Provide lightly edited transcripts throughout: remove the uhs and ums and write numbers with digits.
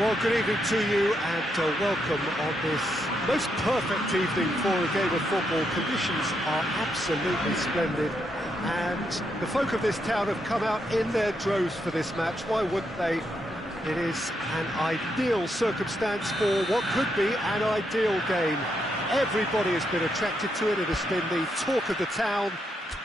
Well, good evening to you and welcome on this most perfect evening for a game of football. Conditions are absolutely splendid and the folk of this town have come out in their droves for this match. Why wouldn't they? It is an ideal circumstance for what could be an ideal game. Everybody has been attracted to it. It has been the talk of the town,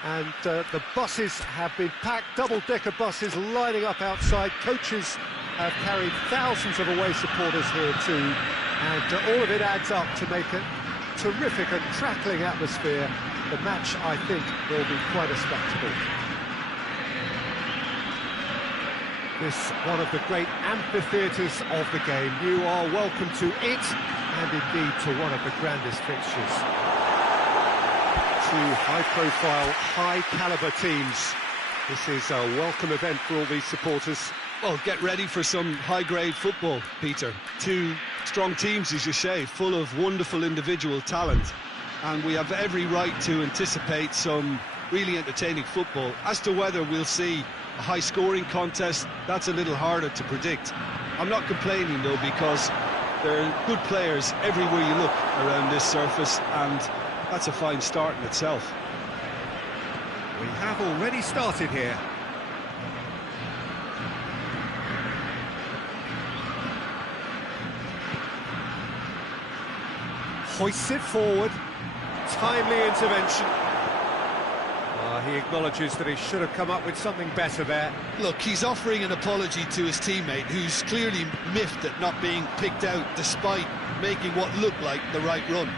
and the buses have been packed, double-decker buses lining up outside. Coaches have carried thousands of away supporters here too, and all of it adds up to make a terrific and crackling atmosphere. The match, I think, will be quite a spectacle. This one of the great amphitheatres of the game. You are welcome to it, and indeed to one of the grandest fixtures. Two high-profile, high-calibre teams. This is a welcome event for all these supporters. Well, get ready for some high-grade football, Peter. Two strong teams, as you say, full of wonderful individual talent. And we have every right to anticipate some really entertaining football. As to whether we'll see a high-scoring contest, that's a little harder to predict. I'm not complaining, though, because there are good players everywhere you look around this surface, and that's a fine start in itself. We have already started here. Hoists it forward. Timely intervention. He acknowledges that he should have come up with something better there. Look, he's offering an apology to his teammate, who's clearly miffed at not being picked out despite making what looked like the right run.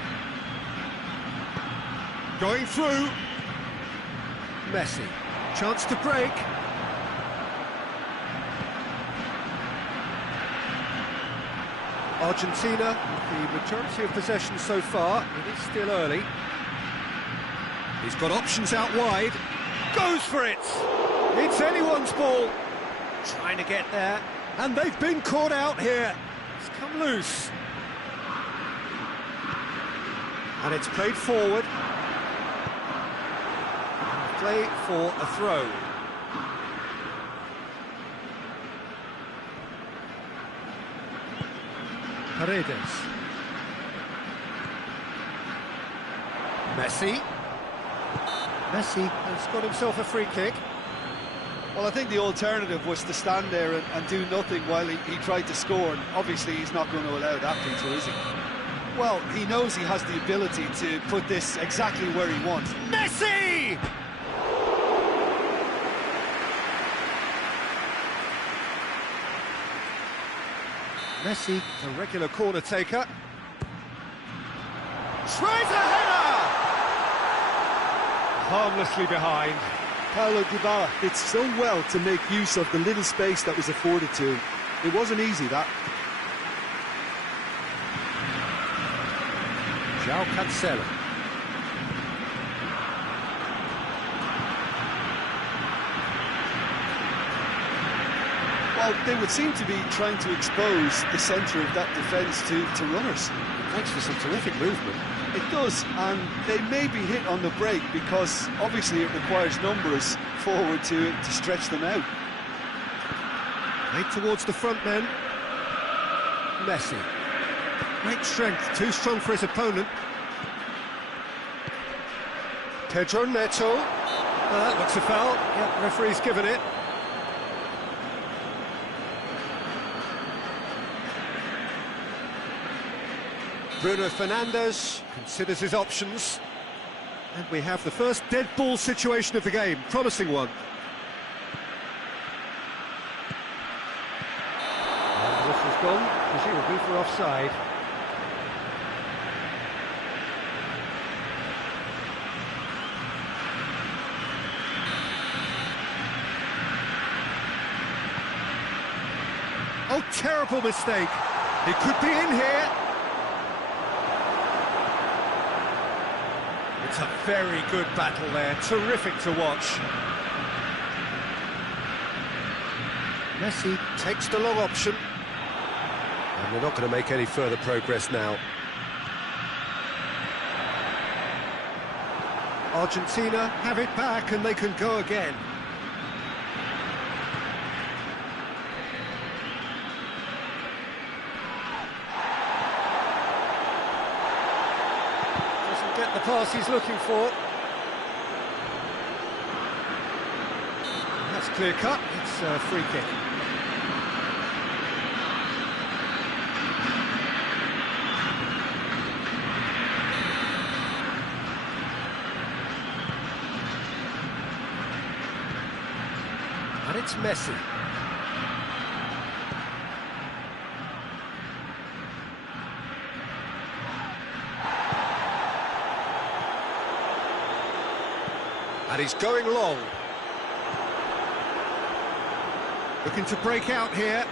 Going through. Messi. Chance to break. Argentina, the majority of possession so far. It is still early. He's got options out wide. Goes for it! It's anyone's ball. Trying to get there. And they've been caught out here. It's come loose. And it's played forward. Play for a throw. Paredes. Messi. Messi has got himself a free kick. Well, I think the alternative was to stand there and do nothing while he tried to score. And obviously, he's not going to allow that, Peter, is he? Well, he knows he has the ability to put this exactly where he wants. Messi! Messi, a regular corner taker. Tries a header! Harmlessly behind. Paulo Dybala did so well to make use of the little space that was afforded to him. It wasn't easy, that. João Cancelo. Well, they would seem to be trying to expose the centre of that defence to runners. It makes for some terrific movement. It does, and they may be hit on the break because obviously it requires numbers forward to stretch them out. Made towards the front men. Messi. Great strength, too strong for his opponent. Pedro Neto. That looks a foul. Yeah, the referee's given it. Bruno Fernandes considers his options. And we have the first dead ball situation of the game. Promising one. And the whistle's gone, presumably for offside. Oh, terrible mistake. He could be in here. It's a very good battle there, terrific to watch. Messi takes the long option. And we're not going to make any further progress now. Argentina have it back and they can go again. pass he's looking for. That's clear cut, it's a free kick. And it's Messi. And he's going long. Looking to break out here.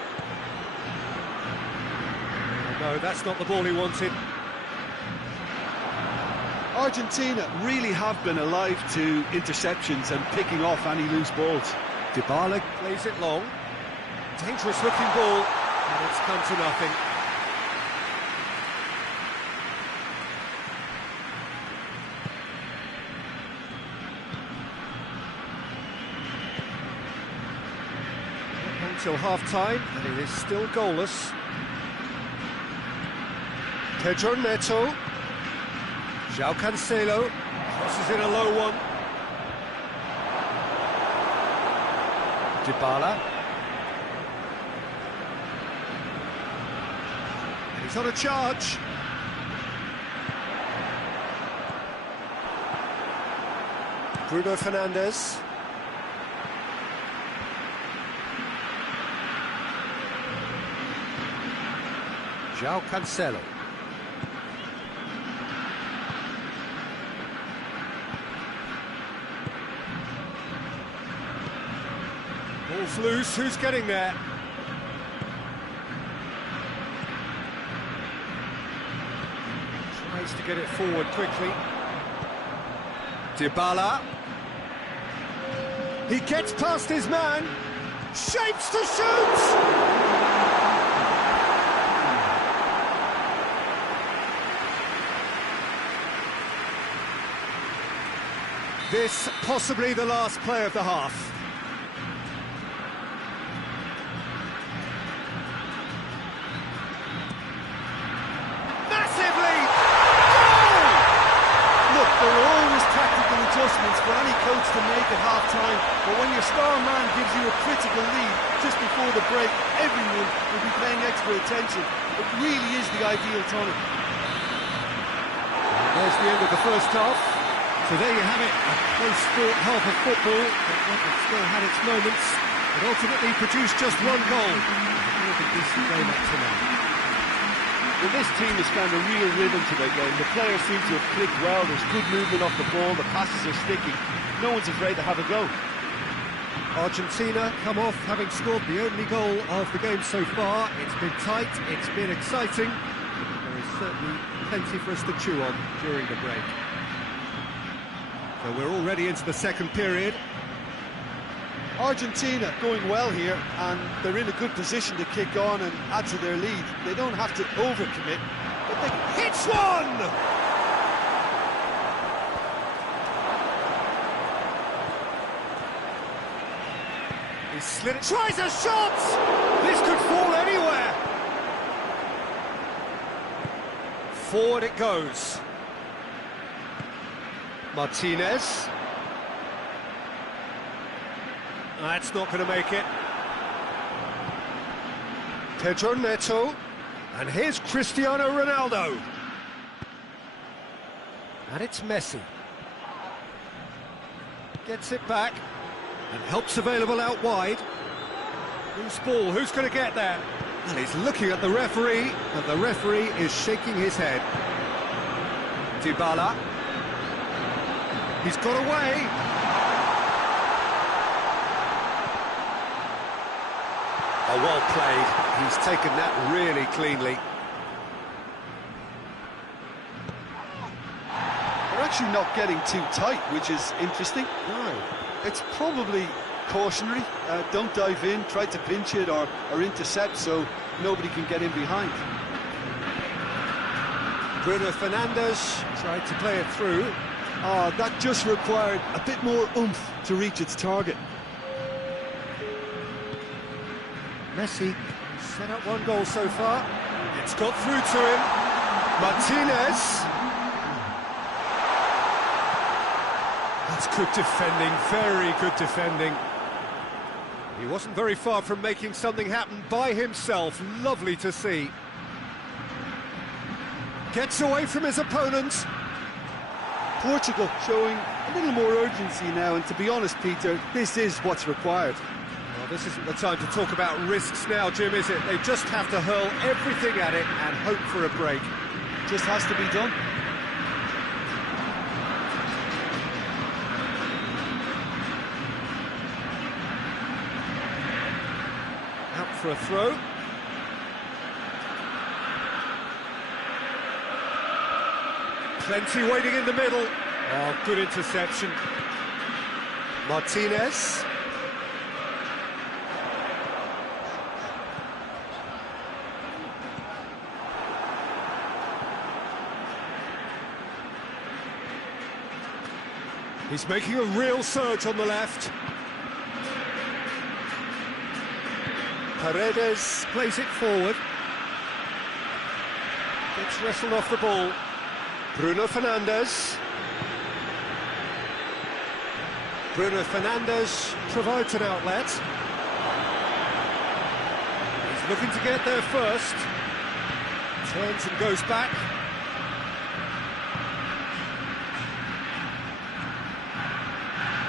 Oh, no, that's not the ball he wanted. Argentina really have been alive to interceptions and picking off any loose balls. Dybala plays it long. Dangerous looking ball, and it's come to nothing. Until half-time, and it is still goalless. Pedro Neto. João Cancelo. Crosses in a low one. Dybala. And he's on a charge. Bruno Fernandes. João Cancelo. Ball's loose, who's getting there? Tries to get it forward quickly. Dybala. He gets past his man. Shapes to shoot! This possibly the last play of the half. Massive lead! Goal! Look, there are always tactical adjustments for any coach to make at half-time, but when your star man gives you a critical lead just before the break, everyone will be paying extra attention. It really is the ideal time. There's the end of the first half. So there you have it, a close-fought half of football, but one that still had its moments, but ultimately produced just one goal. A decent game up to now. Well, this team has found a real rhythm to their game. The players seem to have clicked well, there's good movement off the ball, the passes are sticking. No one's afraid to have a go. Argentina come off having scored the only goal of the game so far. It's been tight, it's been exciting. There is certainly plenty for us to chew on during the break. So we're already into the second period. Argentina going well here, and they're in a good position to kick on and add to their lead. They don't have to overcommit, but they hits one! He slid it, tries a shot! This could fall anywhere! Forward it goes. Martinez. That's not going to make it. Pedro Neto. And here's Cristiano Ronaldo. And it's Messi. Gets it back. And help's available out wide. Loose ball, who's going to get there? And he's looking at the referee, and the referee is shaking his head. Dybala. He's got away. Oh, well played. He's taken that really cleanly. They're actually not getting too tight, which is interesting. No. It's probably cautionary. Don't dive in, try to pinch it or intercept so nobody can get in behind. Bruno Fernandes tried to play it through. That just required a bit more oomph to reach its target. Messi set up one goal so far. It's got through to him. Martinez. Good defending, very good defending. He wasn't very far from making something happen by himself. Lovely to see. Gets away from his opponent. Portugal showing a little more urgency now, and to be honest, Peter, this is what's required. Well, this isn't the time to talk about risks now, Jim, is it? They just have to hurl everything at it and hope for a break. Just has to be done. Out for a throw. Plenty waiting in the middle. Oh, good interception. Martinez. He's making a real surge on the left. Paredes plays it forward. Gets wrestled off the ball. Bruno Fernandes. Bruno Fernandes provides an outlet. He's looking to get there first. Turns and goes back.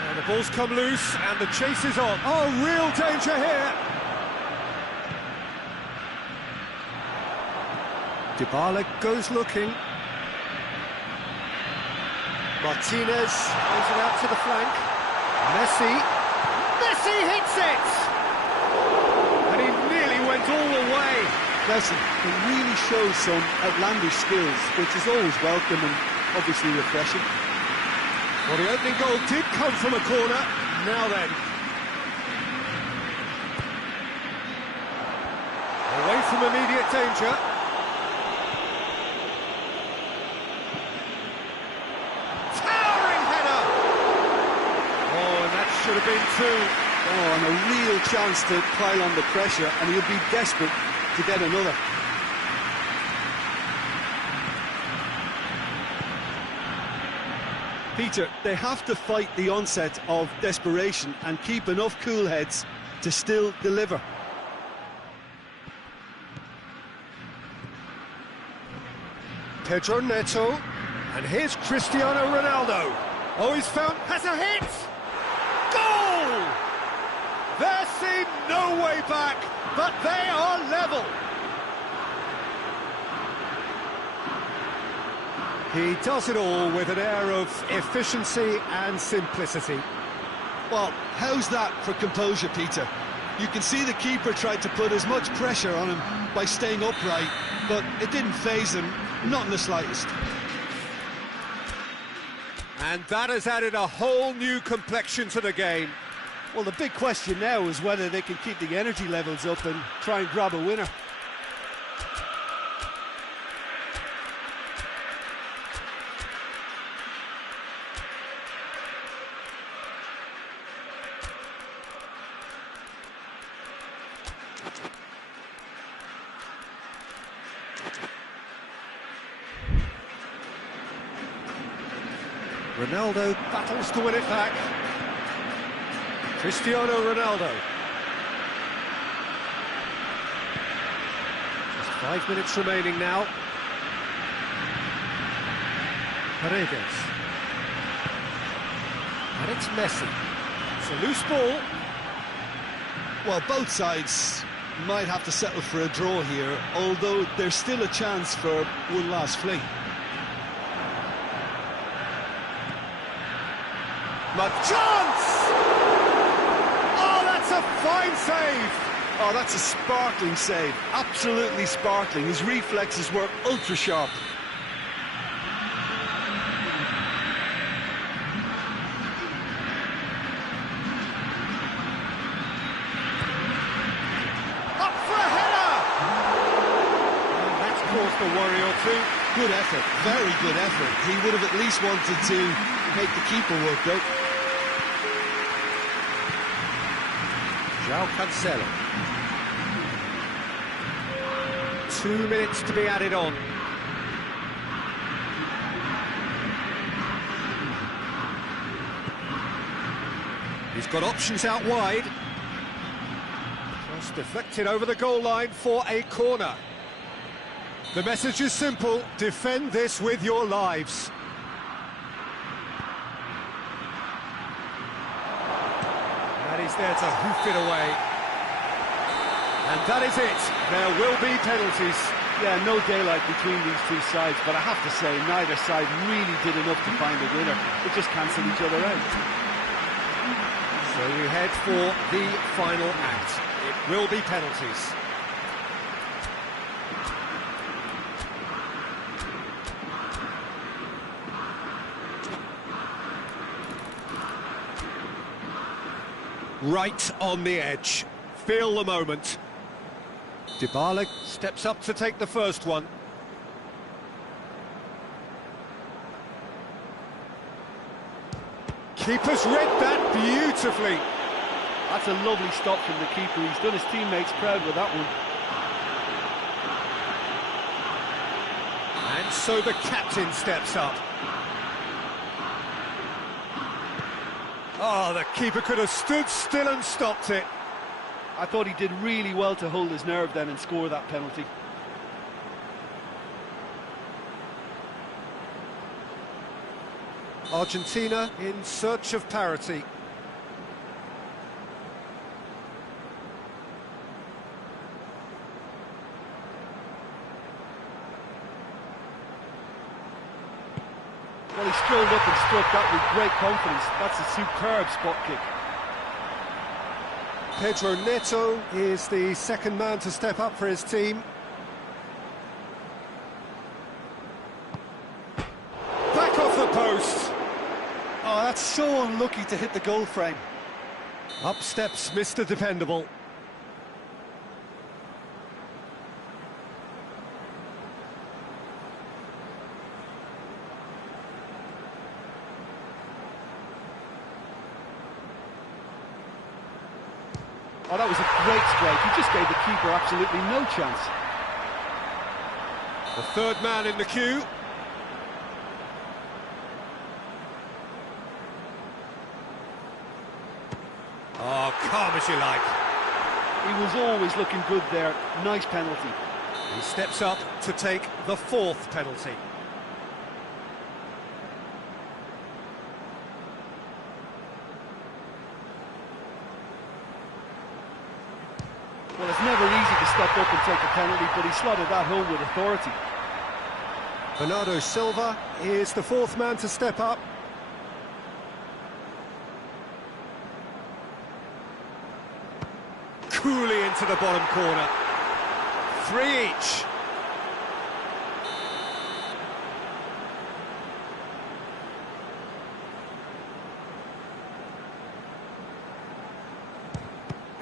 And the ball's come loose and the chase is on. Oh, real danger here. Dybala goes looking. Martinez plays it out to the flank. Messi hits it! And he nearly went all the way. Messi can really show some outlandish skills, which is always welcome and obviously refreshing. Well, the opening goal did come from a corner. Now then. Away from immediate danger. Should have been two. Oh, and a real chance to pile on the pressure, and he'll be desperate to get another. Peter, they have to fight the onset of desperation and keep enough cool heads to still deliver. Pedro Neto, and here's Cristiano Ronaldo. Oh, he's found, has a hit! Goal! There seemed no way back, but they are level. He does it all with an air of efficiency and simplicity. Well, how's that for composure, Peter? You can see the keeper tried to put as much pressure on him by staying upright, but it didn't faze him, not in the slightest. And that has added a whole new complexion to the game. Well, the big question now is whether they can keep the energy levels up and try and grab a winner. Ronaldo battles to win it back. Cristiano Ronaldo. Just 5 minutes remaining now. Paredes. And it's Messi. It's a loose ball. Well, both sides might have to settle for a draw here, although there's still a chance for one last fling. Chance! Oh, that's a fine save! Oh, that's a sparkling save. Absolutely sparkling. His reflexes were ultra sharp. Up for a header! And that's caused a worry or two. Good effort, very good effort. He would have at least wanted to make the keeper work, though. João Cancelo. 2 minutes to be added on. got options out wide. Just deflected over the goal line for a corner. The message is simple: defend this with your lives. And he's there to hoof it away. And that is it. There will be penalties. Yeah, no daylight between these two sides, but I have to say, neither side really did enough to find a winner. They just cancelled each other out. So we head for the final act. It will be penalties. Right on the edge. Feel the moment. Dybala steps up to take the first one. Keeper's read that beautifully. That's a lovely stop from the keeper. He's done his teammates proud with that one. And so the captain steps up. Oh, the keeper could have stood still and stopped it. I thought he did really well to hold his nerve then and score that penalty. Argentina in search of parity. Well, he strolled up and struck that with great confidence. That's a superb spot kick. Pedro Neto is the second man to step up for his team. Back off the post. Oh, that's so unlucky to hit the goal frame. Up steps Mr. Dependable. Oh, that was a great strike. He just gave the keeper absolutely no chance. The third man in the queue. Oh, calm as you like. He was always looking good there. Nice penalty. He steps up to take the fourth penalty. Well, it's never easy to step up and take a penalty, but he slotted that home with authority. Bernardo Silva is the fourth man to step up. Coolly into the bottom corner. 3 each.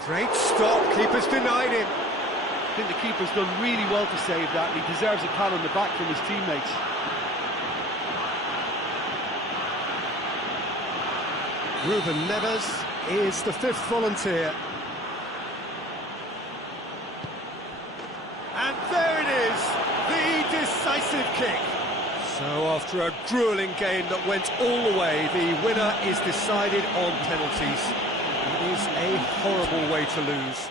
Great stop, keeper's denied him. I think the keeper's done really well to save that, and he deserves a pat on the back from his teammates. Ruben Neves is the fifth volunteer. And there it is, the decisive kick. So after a gruelling game that went all the way, the winner is decided on penalties. It is a horrible way to lose.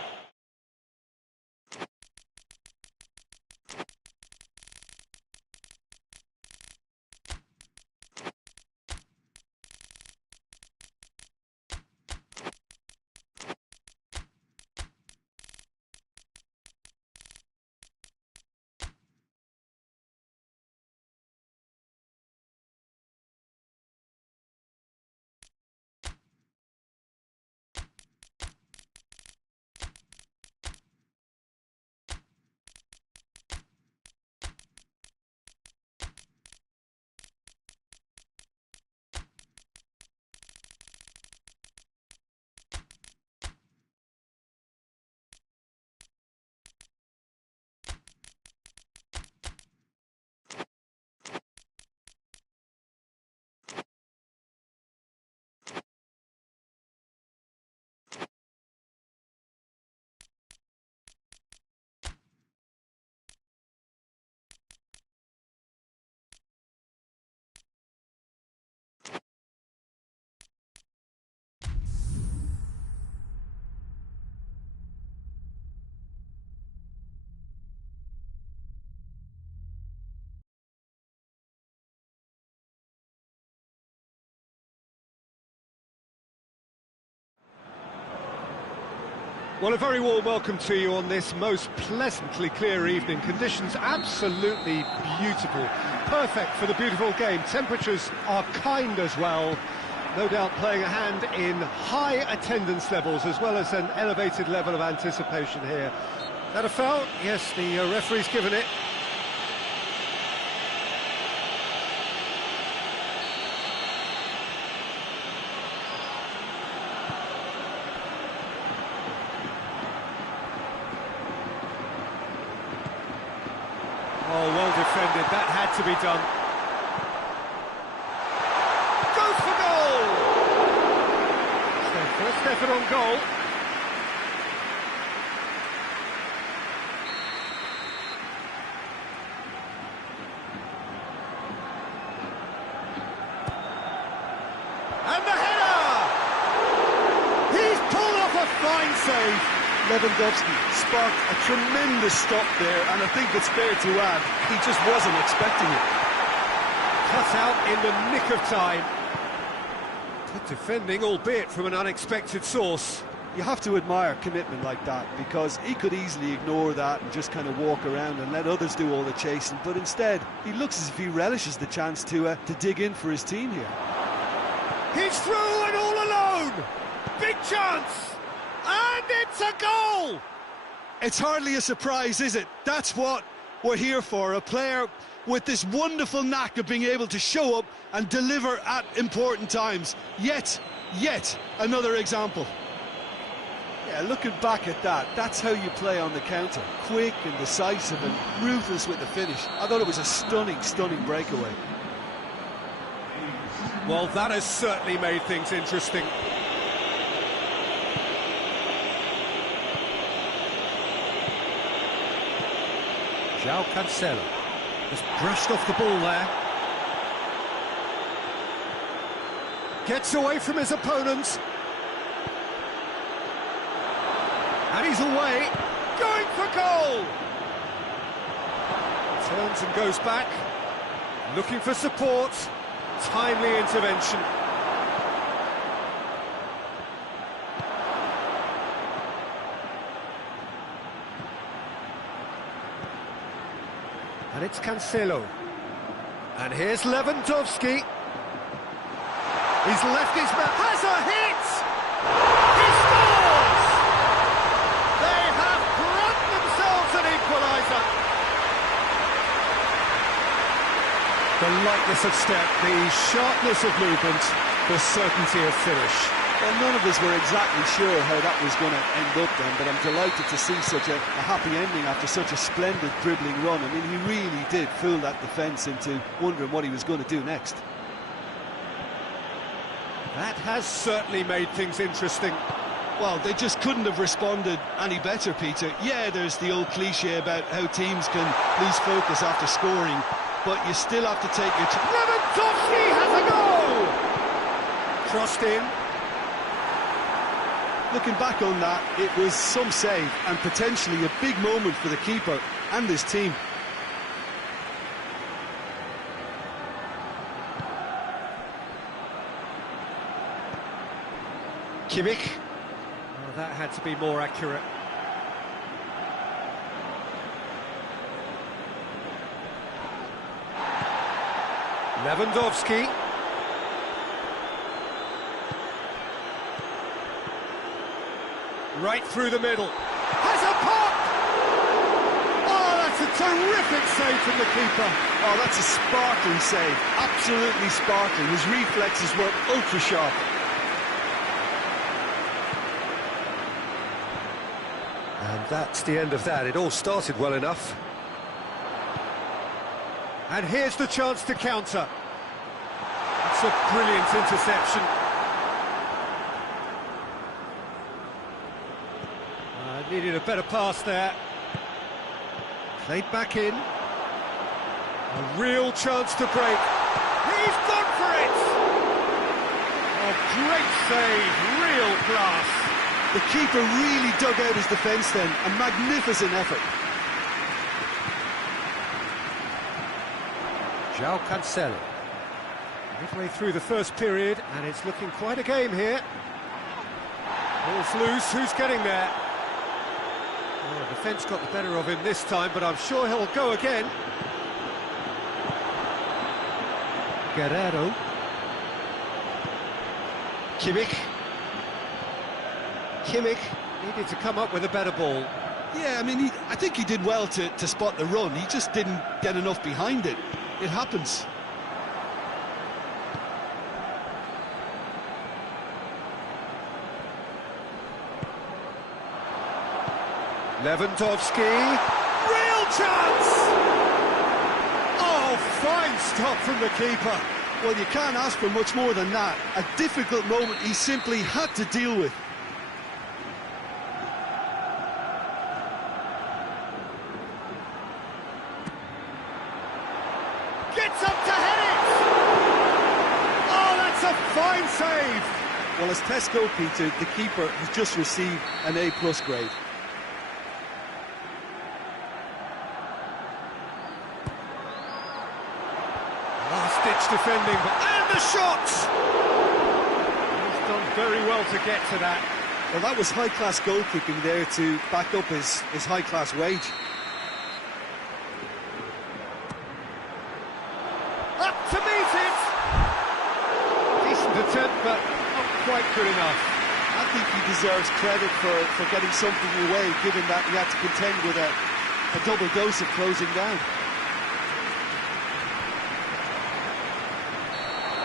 Well, a very warm welcome to you on this most pleasantly clear evening. Conditions absolutely beautiful. Perfect for the beautiful game. Temperatures are kind as well. No doubt playing a hand in high attendance levels as well as an elevated level of anticipation here. That a foul? Yes, the referee's given it. Oh, well defended. That had to be done. Goes for goal! It's their first effort on goal. And the header! He's pulled off a fine save. Lewandowski sparked a tremendous stop there, and I think it's fair to add, he just wasn't expecting it. Cut out in the nick of time. Good defending, albeit from an unexpected source. You have to admire commitment like that, because he could easily ignore that and just kind of walk around and let others do all the chasing, but instead, he looks as if he relishes the chance to dig in for his team here. He's through and all alone! Big chance! And it's a goal! It's hardly a surprise, is it? That's what we're here for, a player with this wonderful knack of being able to show up and deliver at important times. Yet another example. Yeah, looking back at that, that's how you play on the counter. Quick and decisive and ruthless with the finish. I thought it was a stunning breakaway. Well, that has certainly made things interesting. João Cancelo just brushed off the ball there. Gets away from his opponents. And he's away, going for goal! Turns and goes back, looking for support. Timely intervention. And it's Cancelo. And here's Lewandowski. He's left his man. Has a hit! He scores! They have brought themselves an equaliser. The lightness of step, the sharpness of movement, the certainty of finish. Well, none of us were exactly sure how that was going to end up then, but I'm delighted to see such a happy ending after such a splendid dribbling run. I mean, he really did fool that defence into wondering what he was going to do next. That has certainly made things interesting. Well, they just couldn't have responded any better, Peter. Yeah, there's the old cliche about how teams can lose focus after scoring, but you still have to take your... Lewandowski has a goal! Crossed in. Looking back on that, it was some save and potentially a big moment for the keeper and his team. Kimmich. Oh, that had to be more accurate. Lewandowski. Right through the middle. Has a pop! Oh, that's a terrific save from the keeper. Oh, that's a sparkling save. Absolutely sparkling. His reflexes were ultra sharp. And that's the end of that. It all started well enough. And here's the chance to counter. It's a brilliant interception. Needed a better pass there. Played back in. A real chance to break. He's gone for it! A great save, real class. The keeper really dug out his defence then. A magnificent effort. João Cancelo. Midway through the first period, and it's looking quite a game here. Ball's loose, who's getting there? Oh, defence got the better of him this time, but I'm sure he'll go again. Guerrero. Kimmich needed to come up with a better ball. Yeah, I mean, I think he did well to spot the run. He just didn't get enough behind it. It happens. Lewandowski. Real chance! Oh, fine stop from the keeper. Well, you can't ask for much more than that. A difficult moment he simply had to deal with. Gets up to head it! Oh, that's a fine save! Well, as test goalkeeper, the keeper has just received an A+ grade. Last-ditch defending, and the shots! He's done very well to get to that. Well, that was high-class goalkeeping there to back up his high-class wage. Up to meet it! Decent attempt, but not quite good enough. I think he deserves credit for getting something away, given that he had to contend with a double dose of closing down.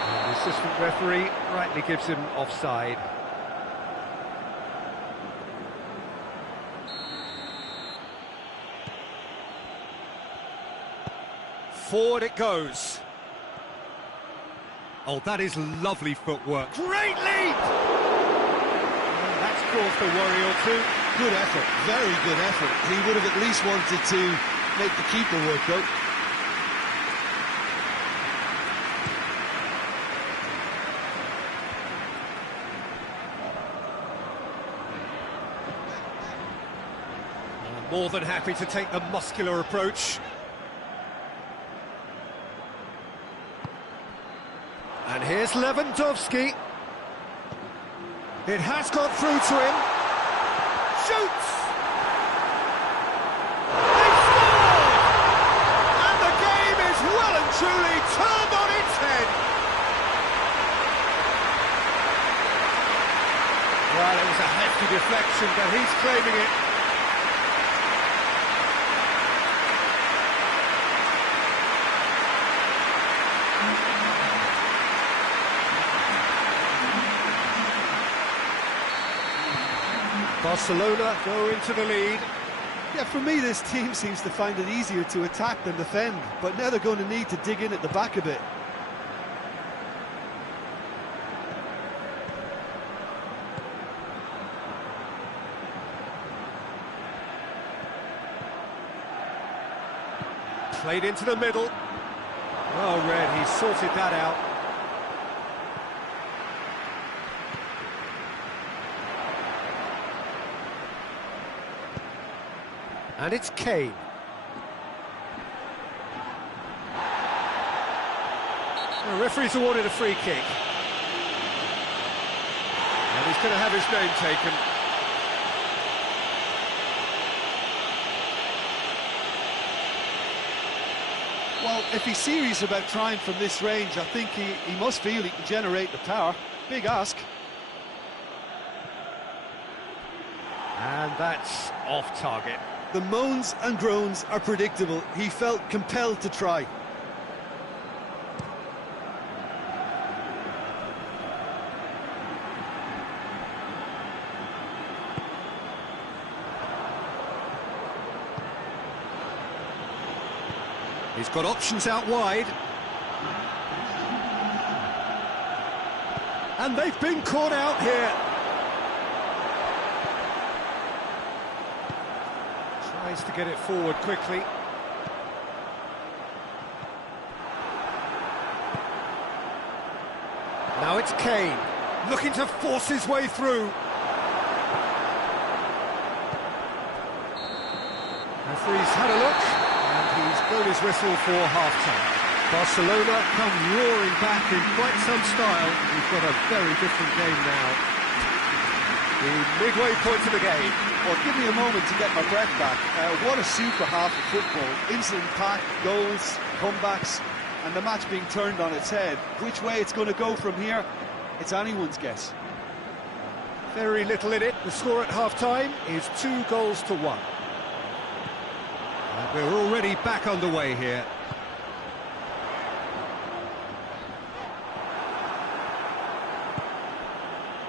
And the assistant referee rightly gives him offside. Forward it goes. Oh, that is lovely footwork. Great leap! And that's caused a worry or two. Good effort, very good effort. He would have at least wanted to make the keeper work out. More than happy to take the muscular approach. And here's Lewandowski. It has got through to him. Shoots! They scored! And the game is well and truly turned on its head. Well, it was a hefty deflection, but he's claiming it. Barcelona go into the lead. Yeah, for me, this team seems to find it easier to attack than defend, but now they're going to need to dig in at the back a bit. Played into the middle. Well read, he sorted that out. And it's Kane. The referee's awarded a free kick. And he's going to have his name taken. Well, if he's serious about trying from this range, I think he must feel he can generate the power. Big ask. And that's off target. The moans and groans are predictable. He felt compelled to try. He's got options out wide. And they've been caught out here. Tries to get it forward quickly. Now it's Kane, looking to force his way through. Referee's had a look, and he's blown his whistle for half-time. Barcelona come roaring back in quite some style. We've got a very different game now. The midway point of the game. Well, give me a moment to get my breath back. What a super half of football. Instant impact, goals, comebacks, and the match being turned on its head. Which way it's going to go from here, it's anyone's guess. Very little in it. The score at half-time is 2-1. And we're already back underway here.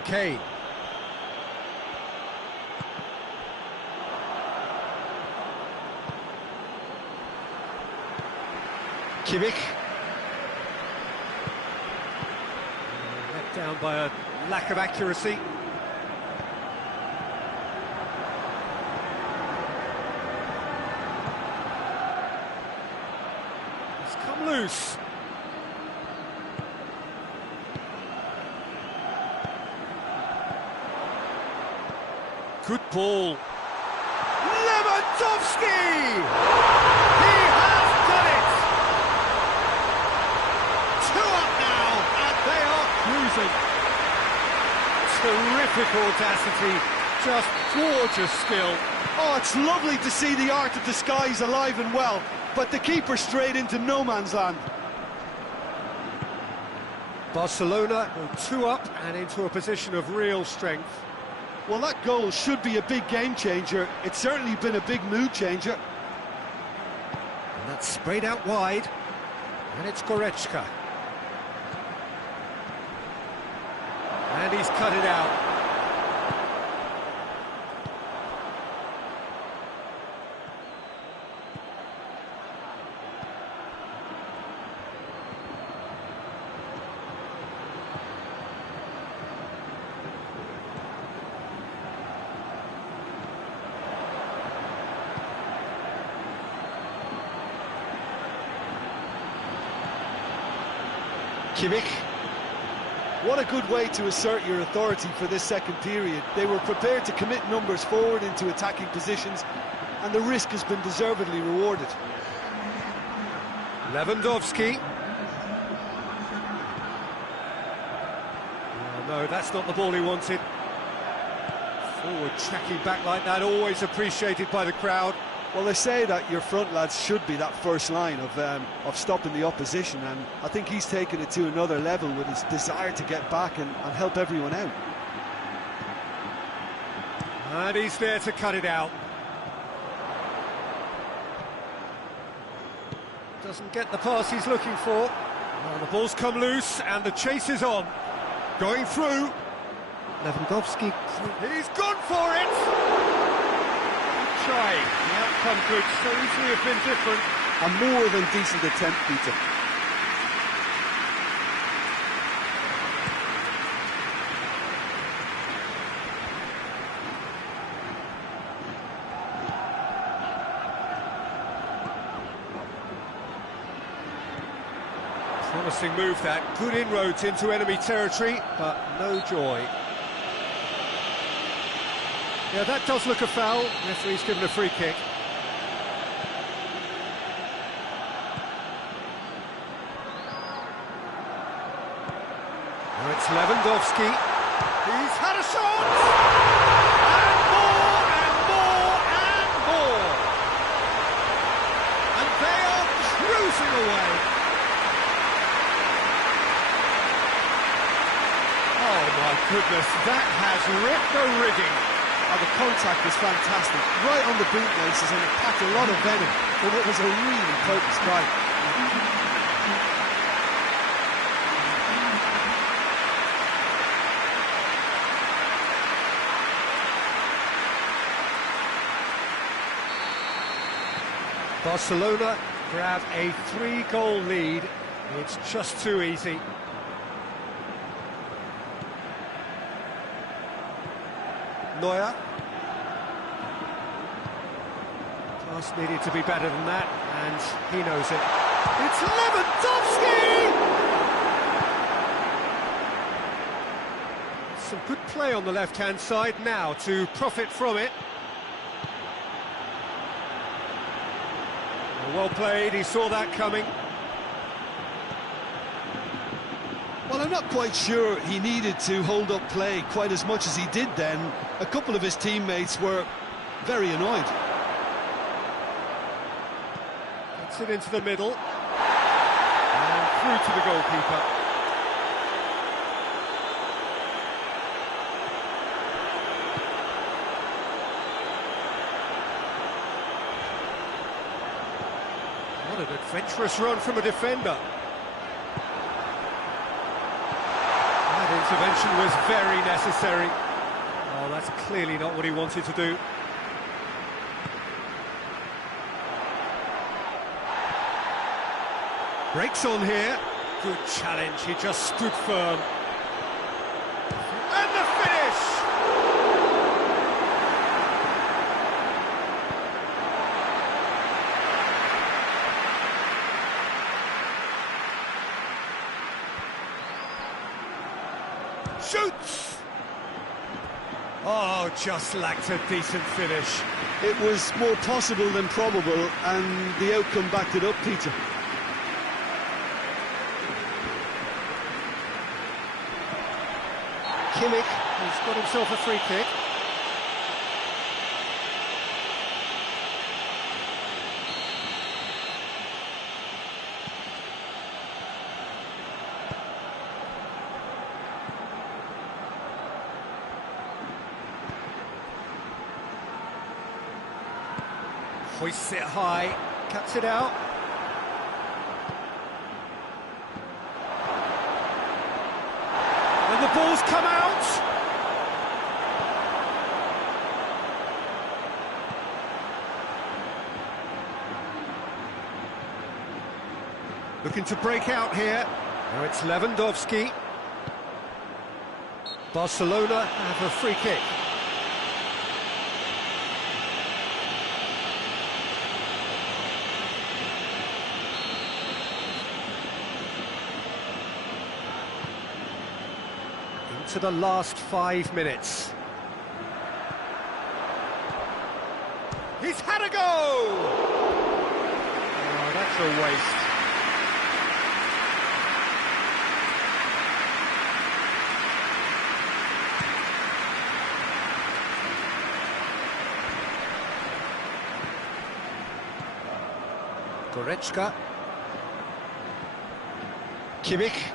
Kane. Kimmich. Let down by a lack of accuracy. It's come loose. Good ball. Lewandowski! He has done it! 2 up now, and they are cruising. Terrific audacity, just gorgeous skill. Oh, it's lovely to see the art of the skies alive and well, but the keeper straight into no man's land. Barcelona go 2 up and into a position of real strength. Well, that goal should be a big game changer. It's certainly been a big mood changer. And that's sprayed out wide, and it's Goretzka. And he's cut it out. Kimmich. What a good way to assert your authority for this second period. They were prepared to commit numbers forward into attacking positions, and the risk has been deservedly rewarded. Lewandowski. Oh, no, that's not the ball he wanted. Forward tracking back like that, always appreciated by the crowd. Well, they say that your front lads should be that first line of stopping the opposition, and I think he's taken it to another level with his desire to get back and help everyone out. And he's there to cut it out. Doesn't get the pass he's looking for. Oh, the ball's come loose and the chase is on. Going through. Lewandowski. He's gone for it! Try. The outcome could so easily have been different. A more than decent attempt, P.Tan. Promising move that. Good inroads into enemy territory, but no joy. Yeah, that does look a foul. Referee's given a free kick. Now it's Lewandowski. He's had a shot! And more, and more, and more! And they are cruising away. Oh my goodness, that has ripped the rigging. Oh, the contact was fantastic, right on the bootlaces, and it packed a lot of venom, but it was a really potent strike. Barcelona grab a 3-goal lead. It's just too easy. Neuer. Pass needed to be better than that, and he knows it. It's Lewandowski! Some good play on the left-hand side now to profit from it. Well played, he saw that coming. Well, I'm not quite sure he needed to hold up play quite as much as he did then. A couple of his teammates were very annoyed. Gets it into the middle. And through to the goalkeeper. What an adventurous run from a defender. That intervention was very necessary. Oh, that's clearly not what he wanted to do. Breaks on here. Good challenge, he just stood firm. And the finish! Shoots! Oh, just lacked a decent finish. It was more possible than probable, and the outcome backed it up, Peter. Kimmich has got himself a free kick. Hoists it high, cuts it out. And the ball's come out. Looking to break out here. Now it's Lewandowski. Barcelona have a free kick. To the last 5 minutes. He's had a go! Oh, that's a waste. Goretzka. Kimmich.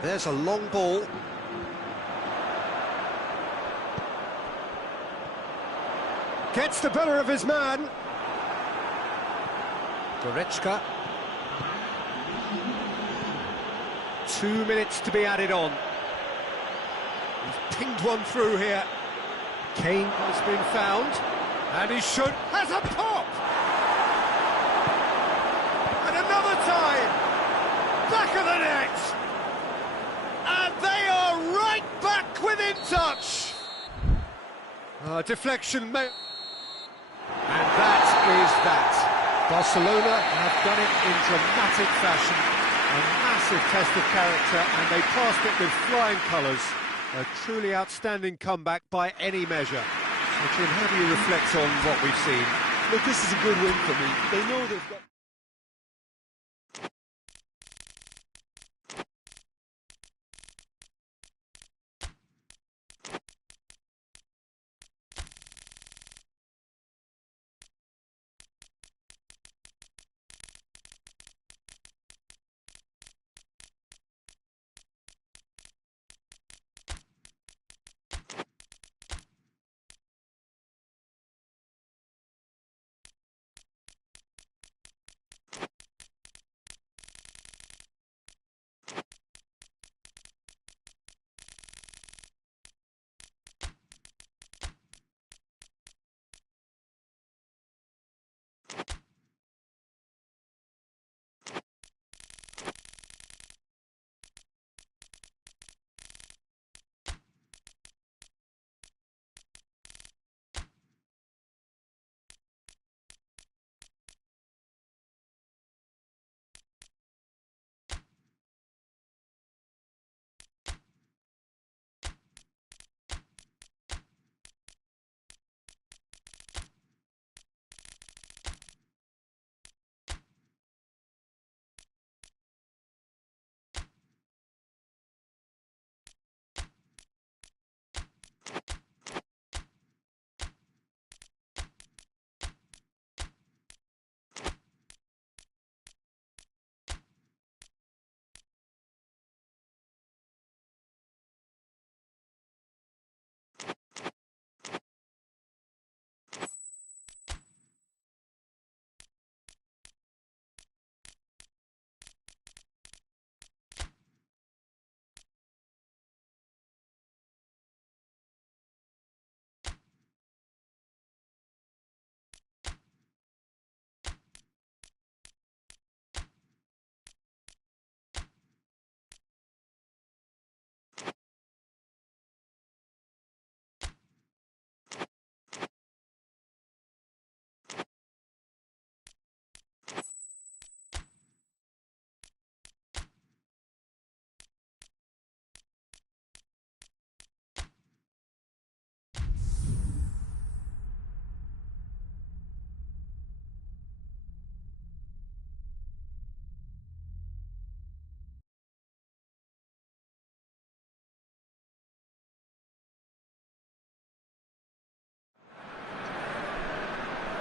There's a long ball. Gets the better of his man. Goretzka. 2 minutes to be added on. He's pinged one through here. Kane has been found. And he has a pop! And another time! Back of the net! And they are right back within touch! Deflection made. And that is that. Barcelona have done it in dramatic fashion. A massive test of character, and they passed it with flying colours. A truly outstanding comeback by any measure. So, Jim, how do you reflect on what we've seen? Look, this is a good win for me. They know they've got...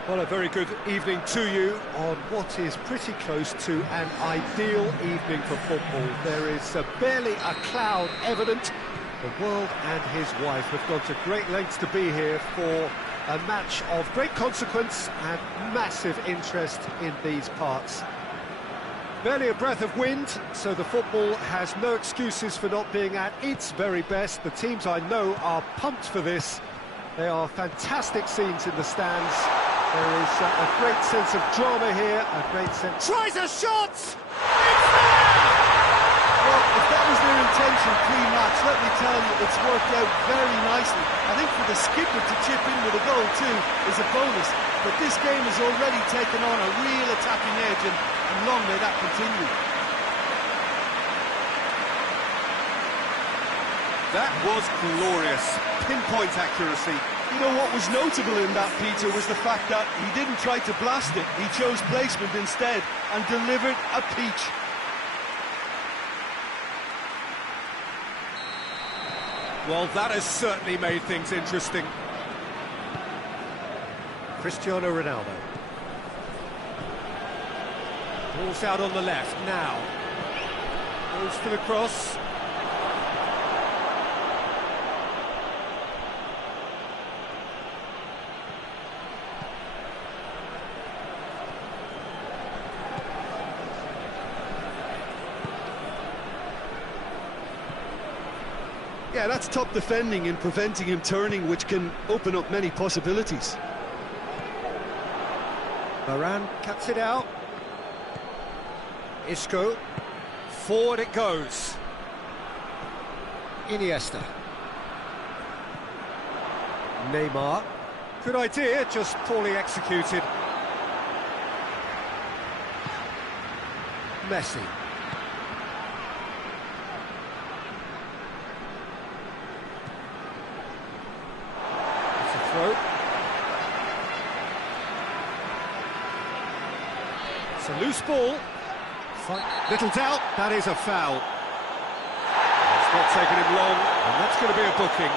Well, a very good evening to you on what is pretty close to an ideal evening for football. There is barely a cloud evident. The world and his wife have gone to great lengths to be here for a match of great consequence and massive interest in these parts. Barely a breath of wind, so the football has no excuses for not being at its very best. The teams I know are pumped for this. There are fantastic scenes in the stands. There is a great sense of drama here, a great sense... Tries a shot! It's there! Well, if that was their intention pre-match, let me tell you, it's worked out very nicely. I think for the skipper to chip in with a goal too is a bonus, but this game has already taken on a real attacking edge, and long may that continue. That was glorious. Pinpoint accuracy. You know what was notable in that, Peter, was the fact that he didn't try to blast it. He chose placement instead and delivered a peach. Well, that has certainly made things interesting. Cristiano Ronaldo. Ball's out on the left now. Goes for the cross. Yeah, that's top defending and preventing him turning, which can open up many possibilities. Varane cuts it out. Isco. Forward it goes. Iniesta. Neymar. Good idea, just poorly executed. Messi. It's a loose ball. Little doubt, that is a foul. It's not taking him long, and that's going to be a booking.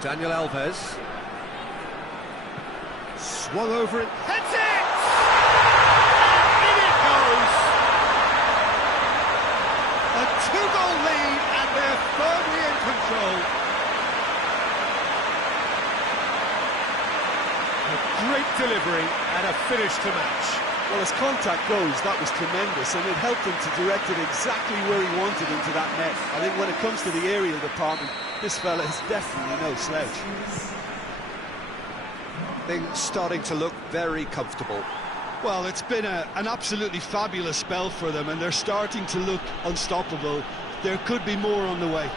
Daniel Alves. Swung over it. Heads it! And in it goes! A two-goal lead, and they're firmly in control. A great delivery and a finish to match. Well, as contact goes, that was tremendous, and it helped him to direct it exactly where he wanted into that net. I think when it comes to the aerial department, this fella is definitely no slouch. Things starting to look very comfortable. Well, it's been an absolutely fabulous spell for them, and they're starting to look unstoppable. There could be more on the way.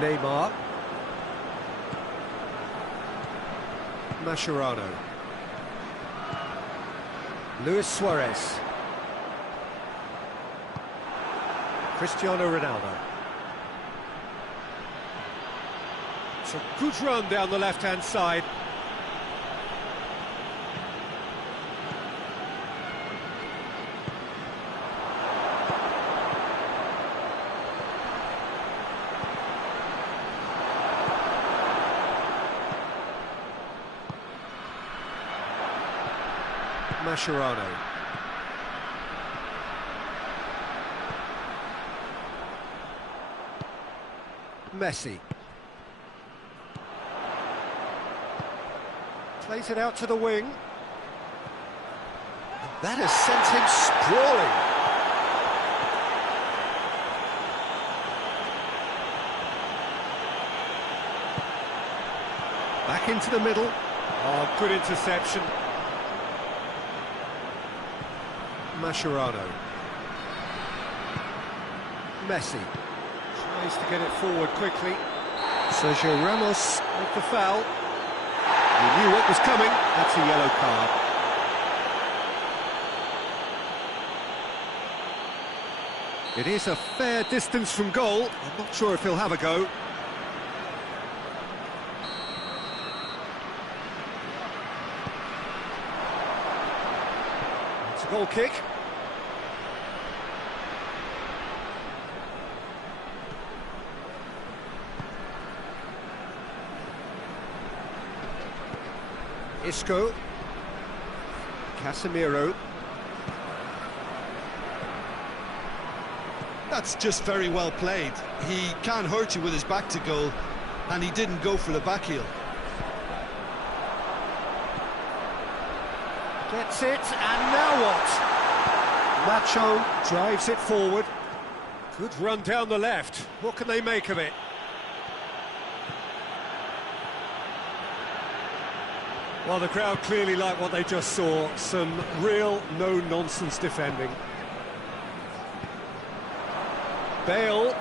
Neymar. Mascherano. Luis Suarez. Cristiano Ronaldo. It's a good run down the left-hand side. Mascherano. Messi. Plays it out to the wing. And that has sent him sprawling. Back into the middle. Oh, good interception. Mascherano. Messi tries to get it forward quickly. Sergio Ramos with the foul. He knew what was coming. That's a yellow card. It is a fair distance from goal. I'm not sure if he'll have a go. It's a goal kick. Isco. Casemiro. That's just very well played. He can't hurt you with his back to goal, and he didn't go for the back heel. Gets it, and now what? Nacho drives it forward. Good run down the left. What can they make of it? Well, the crowd clearly like what they just saw. Some real no-nonsense defending. Bale.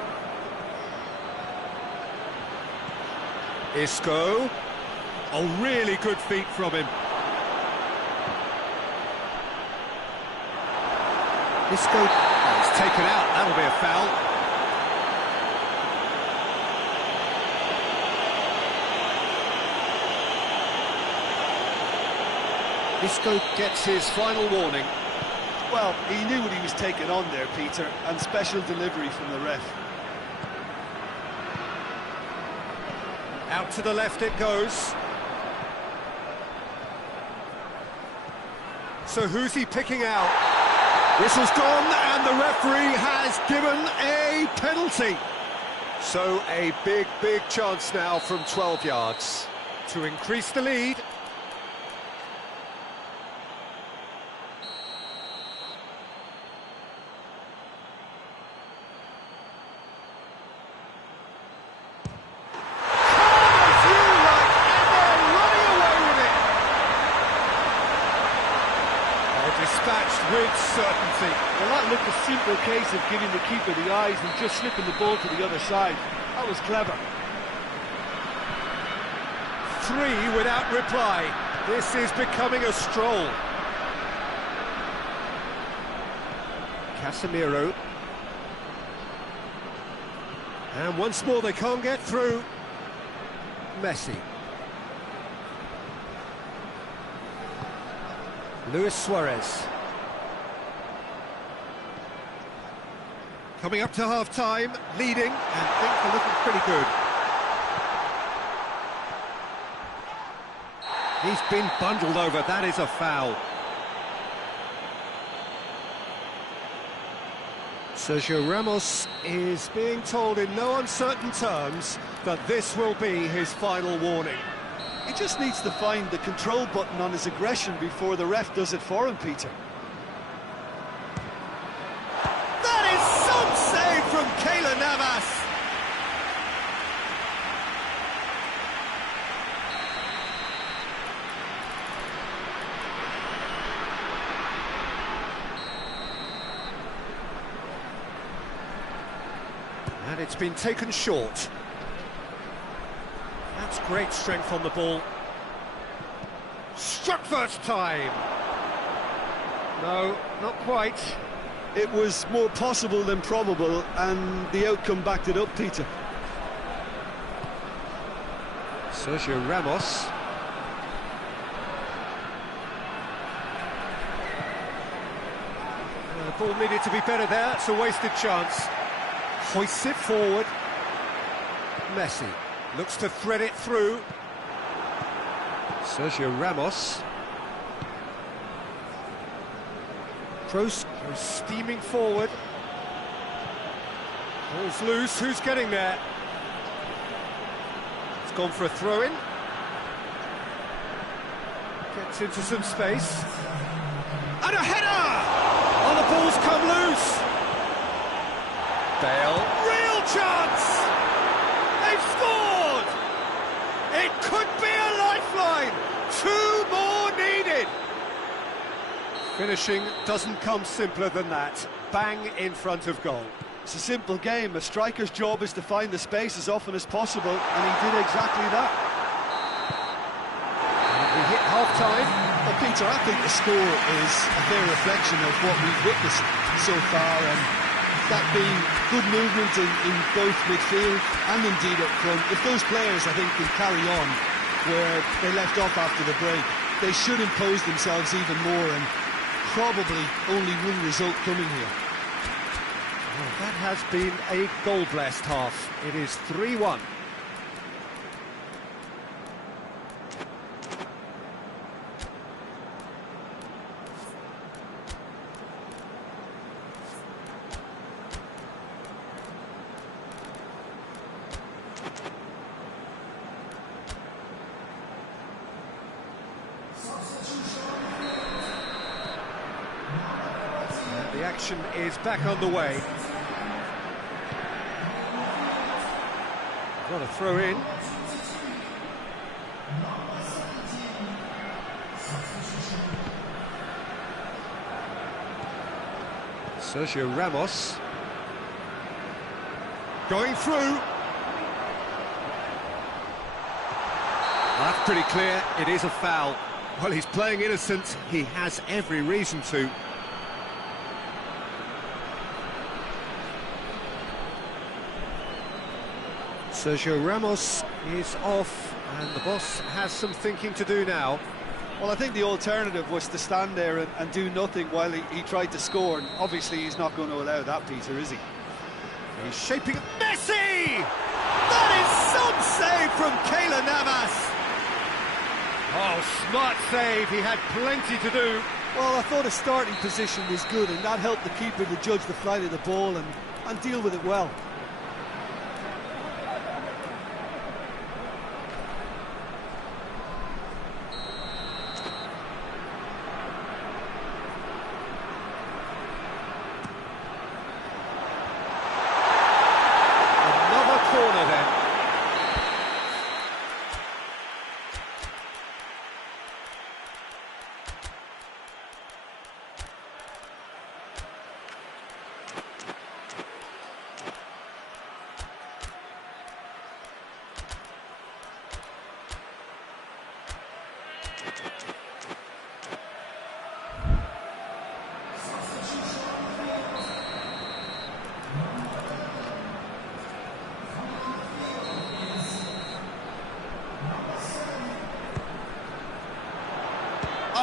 Isco. Oh, really good feet from him. Isco. Oh, he's taken out. That'll be a foul. Isco gets his final warning. Well, he knew what he was taking on there, Peter, and special delivery from the ref. Out to the left it goes. So who's he picking out? Whistle's gone, and the referee has given a penalty. So a big, big chance now from 12 yards to increase the lead. Dispatched with certainty. Well, that looked a simple case of giving the keeper the eyes and just slipping the ball to the other side. That was clever. 3 without reply. This is becoming a stroll. Casemiro. And once more they can't get through. Messi. Luis Suarez. Coming up to half-time, leading, and things are looking pretty good. He's been bundled over, that is a foul. Sergio Ramos is being told in no uncertain terms that this will be his final warning. He just needs to find the control button on his aggression before the ref does it for him, Peter. That is some save from Keylor Navas. And it's been taken short. That's great strength on the ball. Struck first time. No, not quite. It was more possible than probable, and the outcome backed it up, Peter. Sergio Ramos. The ball needed to be better there. It's a wasted chance. Hoists it forward. Messi. Looks to thread it through. Sergio Ramos. Kroos goes steaming forward. Ball's loose, who's getting there? It's gone for a throw-in. Gets into some space. And a header! Oh, the ball's come loose. Bale. Real chance! They've scored! It could be a lifeline! 2 more needed! Finishing doesn't come simpler than that. Bang in front of goal. It's a simple game. A striker's job is to find the space as often as possible, and he did exactly that. half-time. Well, Peter, I think the score is a fair reflection of what we've witnessed so far, and that being good movement in both midfield and indeed up front. If those players, I think, can carry on where they left off after the break, they should impose themselves even more, and probably only one result coming here. Well, that has been a goal-blessed half. It is 3-1. The action is back underway. Got a throw in. Sergio Ramos. Going through. That's pretty clear. It is a foul. Well, he's playing innocent. He has every reason to. Sergio Ramos is off, and the boss has some thinking to do now. Well, I think the alternative was to stand there and do nothing while he tried to score, and obviously he's not going to allow that, Peter, is he? He's shaping it. Messi! That is some save from Keylor Navas! Oh, smart save. He had plenty to do. Well, I thought his starting position was good, and that helped the keeper to judge the flight of the ball and deal with it well.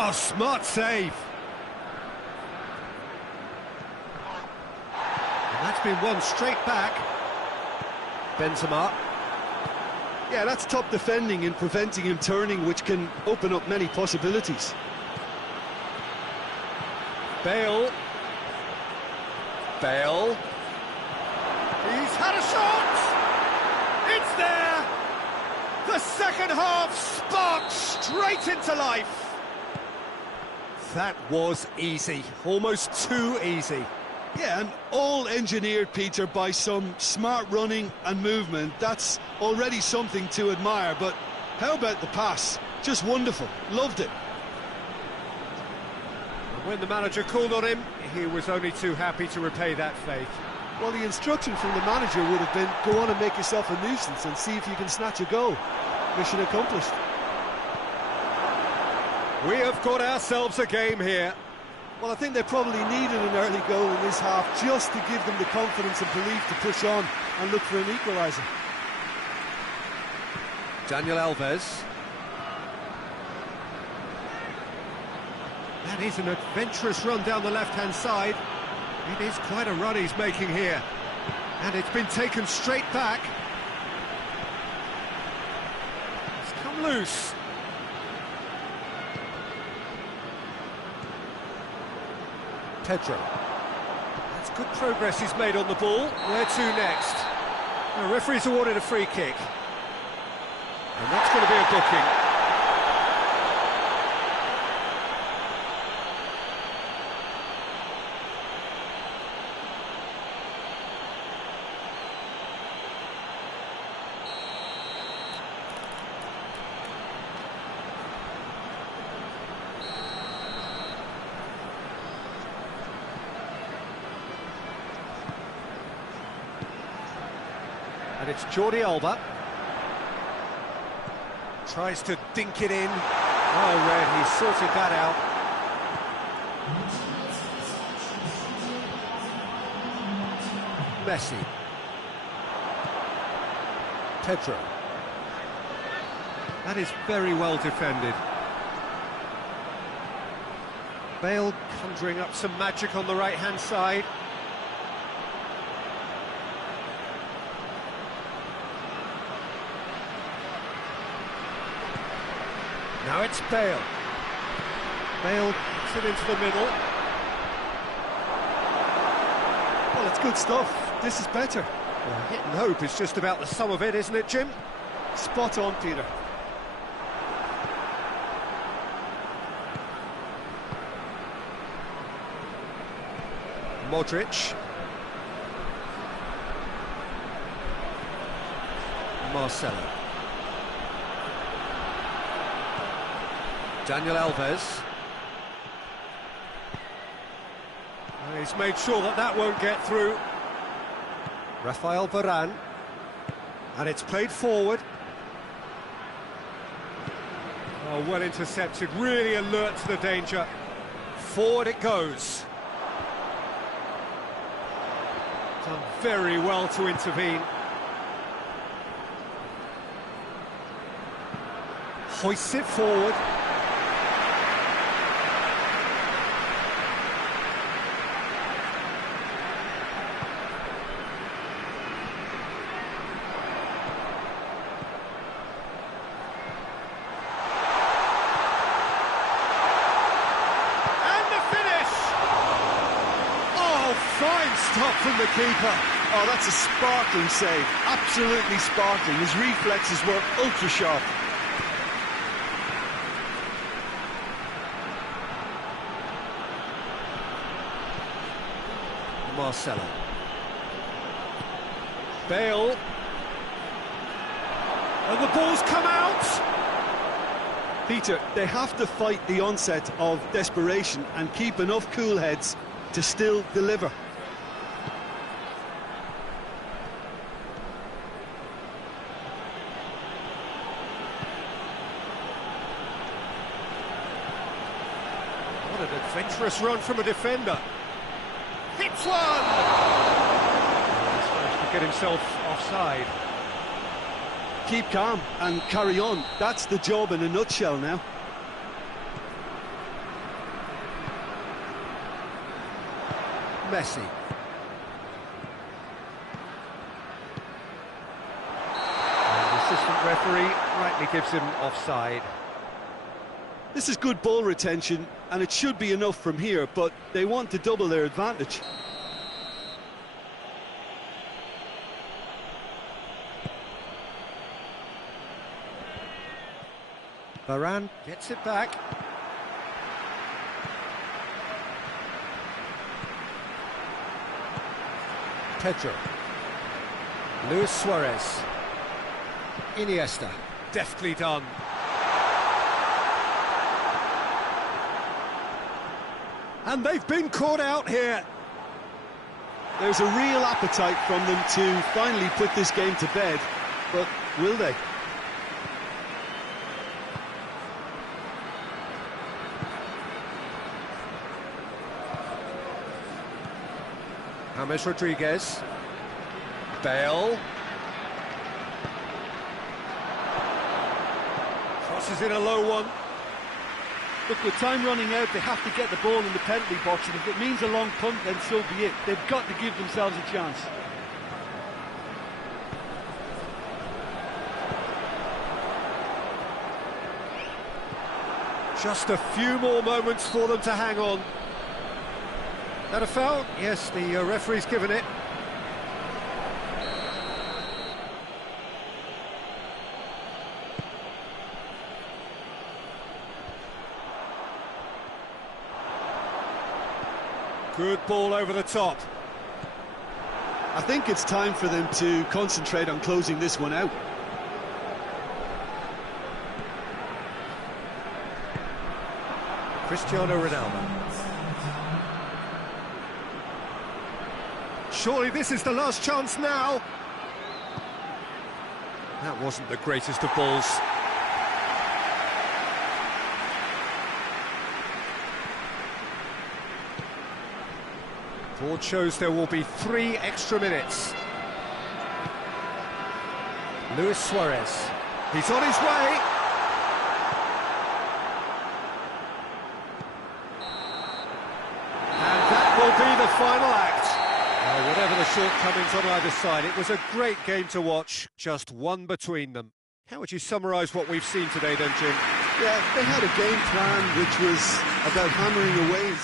Oh, smart save. And that's been won straight back. Benzema. Yeah, that's top defending and preventing him turning, which can open up many possibilities. Bale. Bale. He's had a shot! It's there! The second half sparked straight into life. That was easy, almost too easy. Yeah, and all engineered, Peter, by some smart running and movement. That's already something to admire, but how about the pass? Just wonderful, loved it. And when the manager called on him, he was only too happy to repay that faith. Well, the instruction from the manager would have been, go on and make yourself a nuisance and see if you can snatch a goal. Mission accomplished. We have got ourselves a game here. Well, I think they probably needed an early goal in this half just to give them the confidence and belief to push on and look for an equaliser. Daniel Alves. That is an adventurous run down the left-hand side. It is quite a run he's making here. And it's been taken straight back. It's come loose. Pedro. That's good progress he's made on the ball. Where to next? The referee's awarded a free kick. And that's going to be a booking. And it's Jordi Alba. Tries to dink it in. Well read, he sorted that out. Messi. Pedro. That is very well defended. Bale conjuring up some magic on the right-hand side. Now it's Bale. Bale puts it into the middle. Well, it's good stuff. This is better. Well, hit and hope is just about the sum of it, isn't it, Jim? Spot on, Peter. Modric. Marcelo. Daniel Alves. And he's made sure that that won't get through. Rafael Varane. And it's played forward. Oh, well intercepted, really alert to the danger. Forward it goes. Done very well to intervene. Hoists it forward. Fine stop from the keeper. Oh, that's a sparkling save. Absolutely sparkling. His reflexes were ultra sharp. Marcelo. Bale. And the ball's come out. Peter, they have to fight the onset of desperation and keep enough cool heads to still deliver. What an adventurous run from a defender. Hits one! He's managed to get himself offside. Keep calm and carry on. That's the job in a nutshell now. Messi. And the assistant referee rightly gives him offside. This is good ball retention, and it should be enough from here, but they want to double their advantage. Varane gets it back. Pedro. Luis Suarez. Iniesta. Deftly done. And they've been caught out here. There's a real appetite from them to finally put this game to bed, but will they? James Rodriguez. Bale. Crosses in a low one. Look, with time running out, they have to get the ball in the penalty box, and if it means a long punt, then so be it. They've got to give themselves a chance. Just a few more moments for them to hang on. That a foul? Yes, the referee's given it. Good ball over the top. I think it's time for them to concentrate on closing this one out. Cristiano Ronaldo. Surely this is the last chance now. That wasn't the greatest of balls. Board shows there will be 3 extra minutes. Luis Suarez, he's on his way. And that will be the final act. Whatever the shortcomings on either side, it was a great game to watch, just one between them. How would you summarise what we've seen today then, Jim? Yeah, they had a game plan which was about hammering away.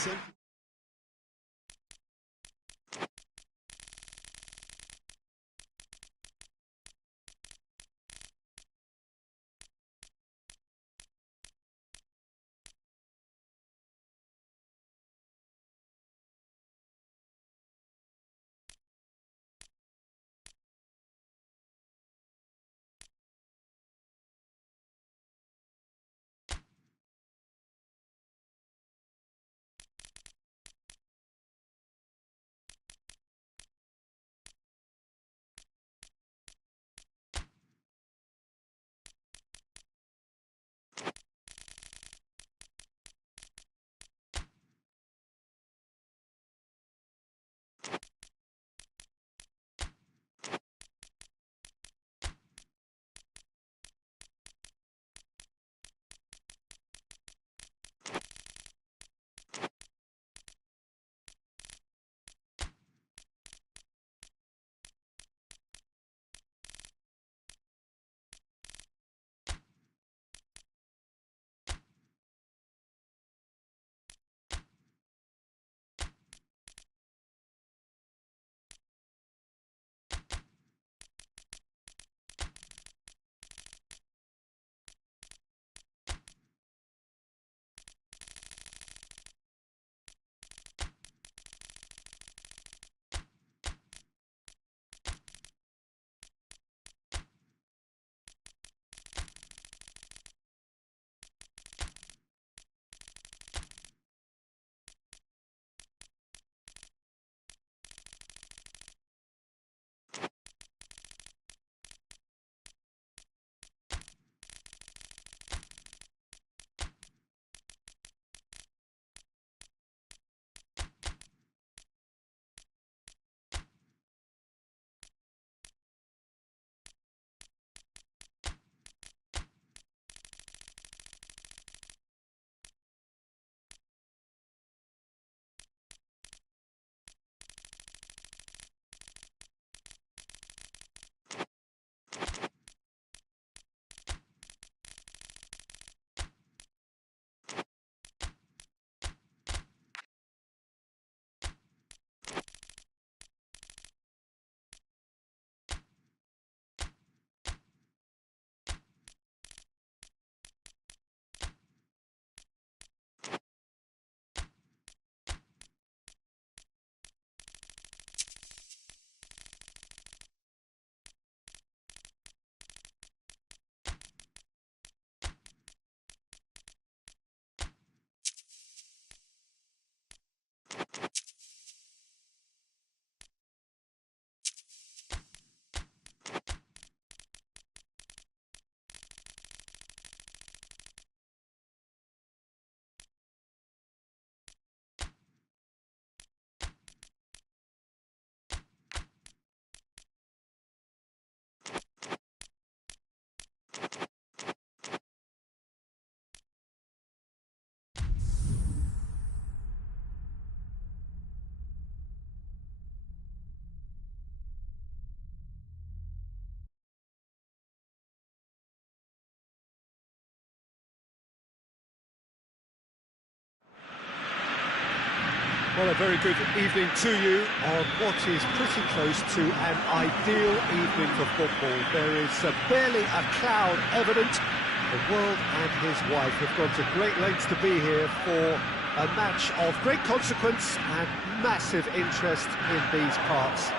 Well, a very good evening to you on what is pretty close to an ideal evening for football. There is barely a cloud evident. The world and his wife have gone to great lengths to be here for a match of great consequence and massive interest in these parts.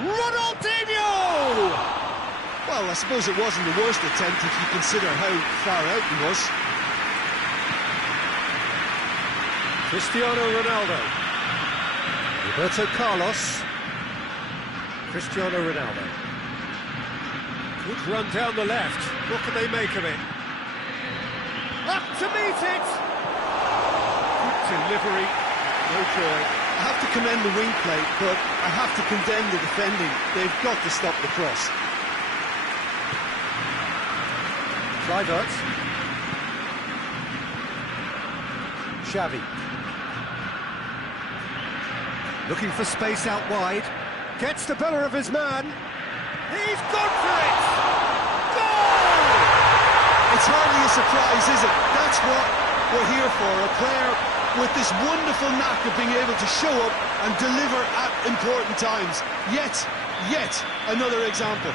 Ronaldinho! Well, I suppose it wasn't the worst attempt if you consider how far out he was. Cristiano Ronaldo, Roberto Carlos, Cristiano Ronaldo. Good run down the left. What can they make of it? Up to meet it! Good delivery, no joy. I have to commend the wing play, but I have to condemn the defending. They've got to stop the cross. Kluivert. Xavi. Looking for space out wide. Gets the better of his man. He's gone for it! Goal! It's hardly a surprise, is it? That's what we're here for. A player with this wonderful knack of being able to show up and deliver at important times. Yet another example.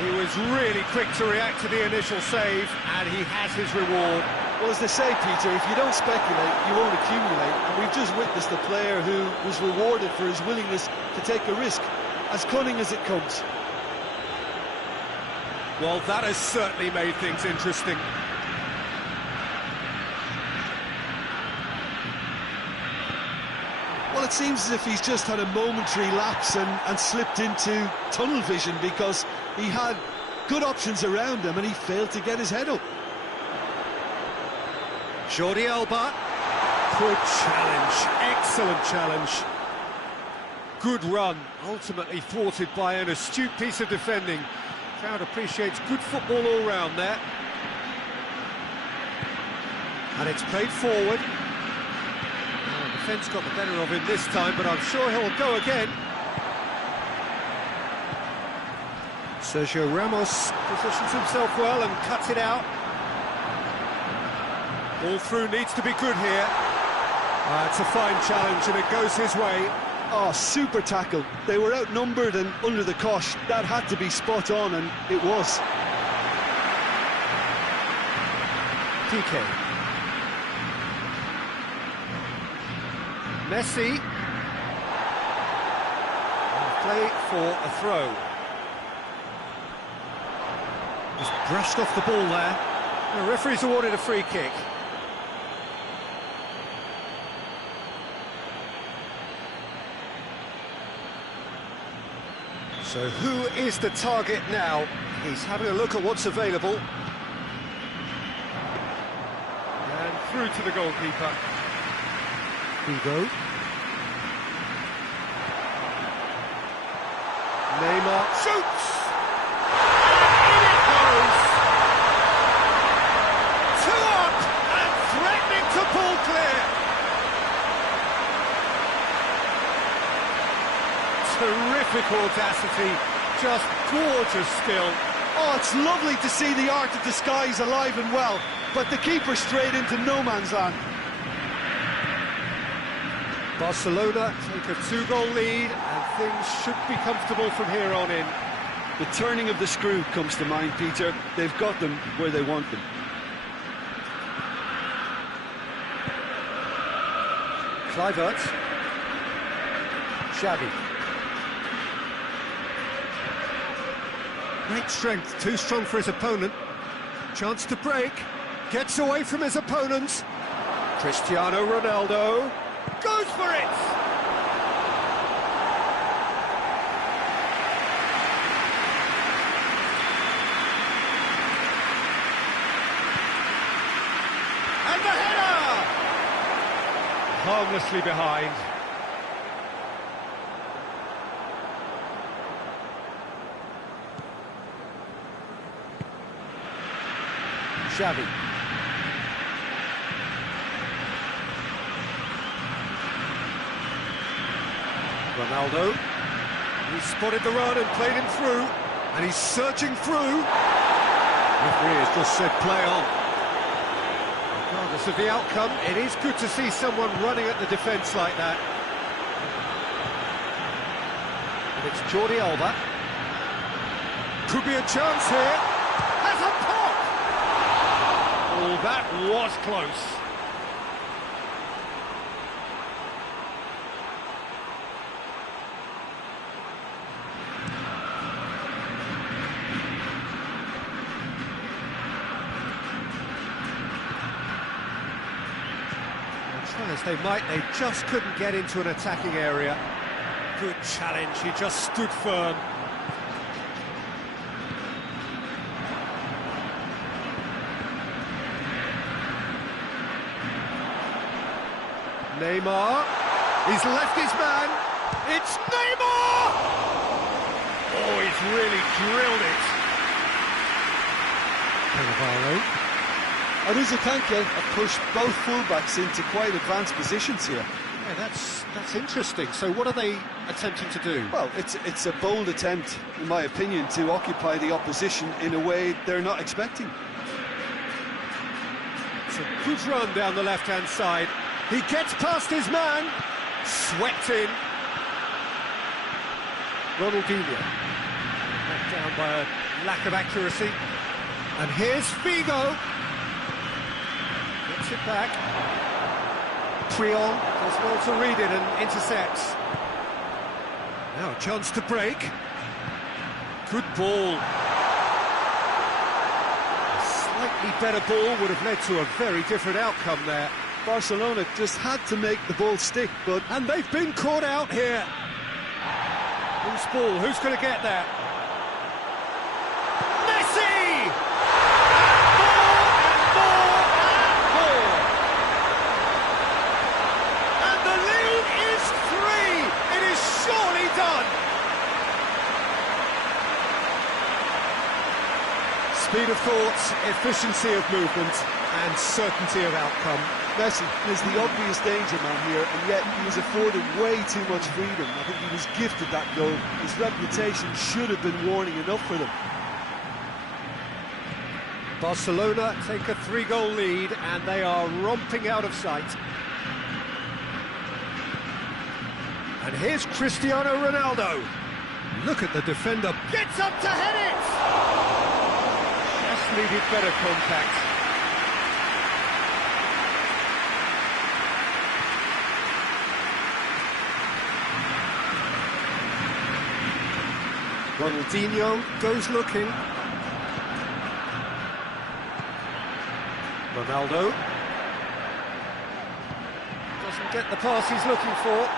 He was really quick to react to the initial save, and he has his reward. Well, as they say, Peter, if you don't speculate, you won't accumulate. And we've just witnessed a player who was rewarded for his willingness to take a risk, as cunning as it comes. Well, that has certainly made things interesting. Well, it seems as if he's just had a momentary lapse and slipped into tunnel vision, because he had good options around him and he failed to get his head up. Jordi Alba. Good challenge, excellent challenge. Good run, ultimately thwarted by an astute piece of defending. Crowd appreciates good football all round there. And it's played forward. Oh, defence got the better of him this time, but I'm sure he'll go again. Sergio Ramos positions himself well and cuts it out. Ball through needs to be good here. It's a fine challenge and it goes his way. Oh, super tackle. They were outnumbered and under the cosh. That had to be spot on, and it was. PK. Messi. And play for a throw. Just brushed off the ball there. The referee's awarded a free kick. So who is the target now? He's having a look at what's available. And through to the goalkeeper. Hugo. Neymar shoots! And in it goes! 2 up and threatening to pull clear! Terrific audacity, just gorgeous still. Oh, it's lovely to see the art of disguise alive and well, but the keeper straight into no man's land. Barcelona take a 2-goal lead and things should be comfortable from here on in. The turning of the screw comes to mind, Peter. They've got them where they want them. Kluivert. Xavi. Great strength, too strong for his opponent. Chance to break. Gets away from his opponents. Cristiano Ronaldo goes for it! And the header! Harmlessly behind. Xavi. Ronaldo. He spotted the run and played him through. And he's searching through. Referee has just said play on. Regardless of the outcome, it is good to see someone running at the defence like that. And it's Jordi Alba. Could be a chance here. Has a pop! Oh, that was close. Try as they might, they just couldn't get into an attacking area. Good challenge, he just stood firm. Neymar. He's left his man. It's Neymar! Oh, he's really drilled it. Cannavaro. And Uzakanka have pushed both fullbacks into quite advanced positions here. Yeah, that's interesting. So what are they attempting to do? Well, it's a bold attempt, in my opinion, to occupy the opposition in a way they're not expecting. It's a good run down the left-hand side. He gets past his man. Swept in. Ronaldinho. Knocked down by a lack of accuracy. And here's Figo. Gets it back. Triol does well to read it and intercepts. Now a chance to break. Good ball. A slightly better ball would have led to a very different outcome there. Barcelona just had to make the ball stick, but... And they've been caught out here. Whose ball? Who's going to get that? Messi! More and more! And the lead is 3! It is surely done! Speed of thought, efficiency of movement, and certainty of outcome. Messi is the obvious danger man here, and yet he was afforded way too much freedom. I think he was gifted that goal. His reputation should have been warning enough for them. Barcelona take a 3-goal lead, and they are romping out of sight. And here's Cristiano Ronaldo. Look at the defender. Gets up to head it! Just needed better contact. Ronaldinho goes looking. Ronaldo doesn't get the pass he's looking for.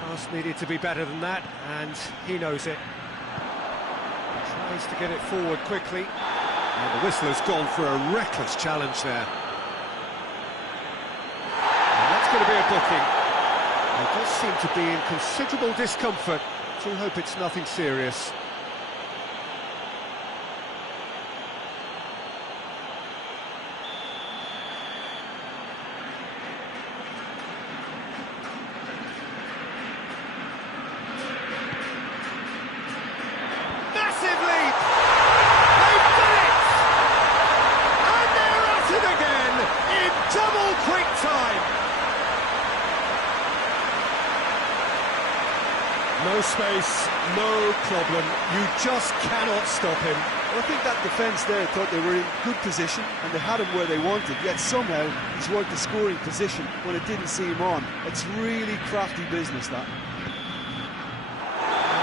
Pass needed to be better than that, and he knows it. Tries to get it forward quickly. And the whistler's gone for a reckless challenge there. And that's going to be a booking. They just seem to be in considerable discomfort. Do hope it's nothing serious. Massive leap! They've done it! And they're at it again in double quick time. No space, no problem. You just cannot stop him. Well, I think that defence there thought they were in good position and they had him where they wanted, yet somehow he's worked the scoring position when it didn't see him on. It's really crafty business, that.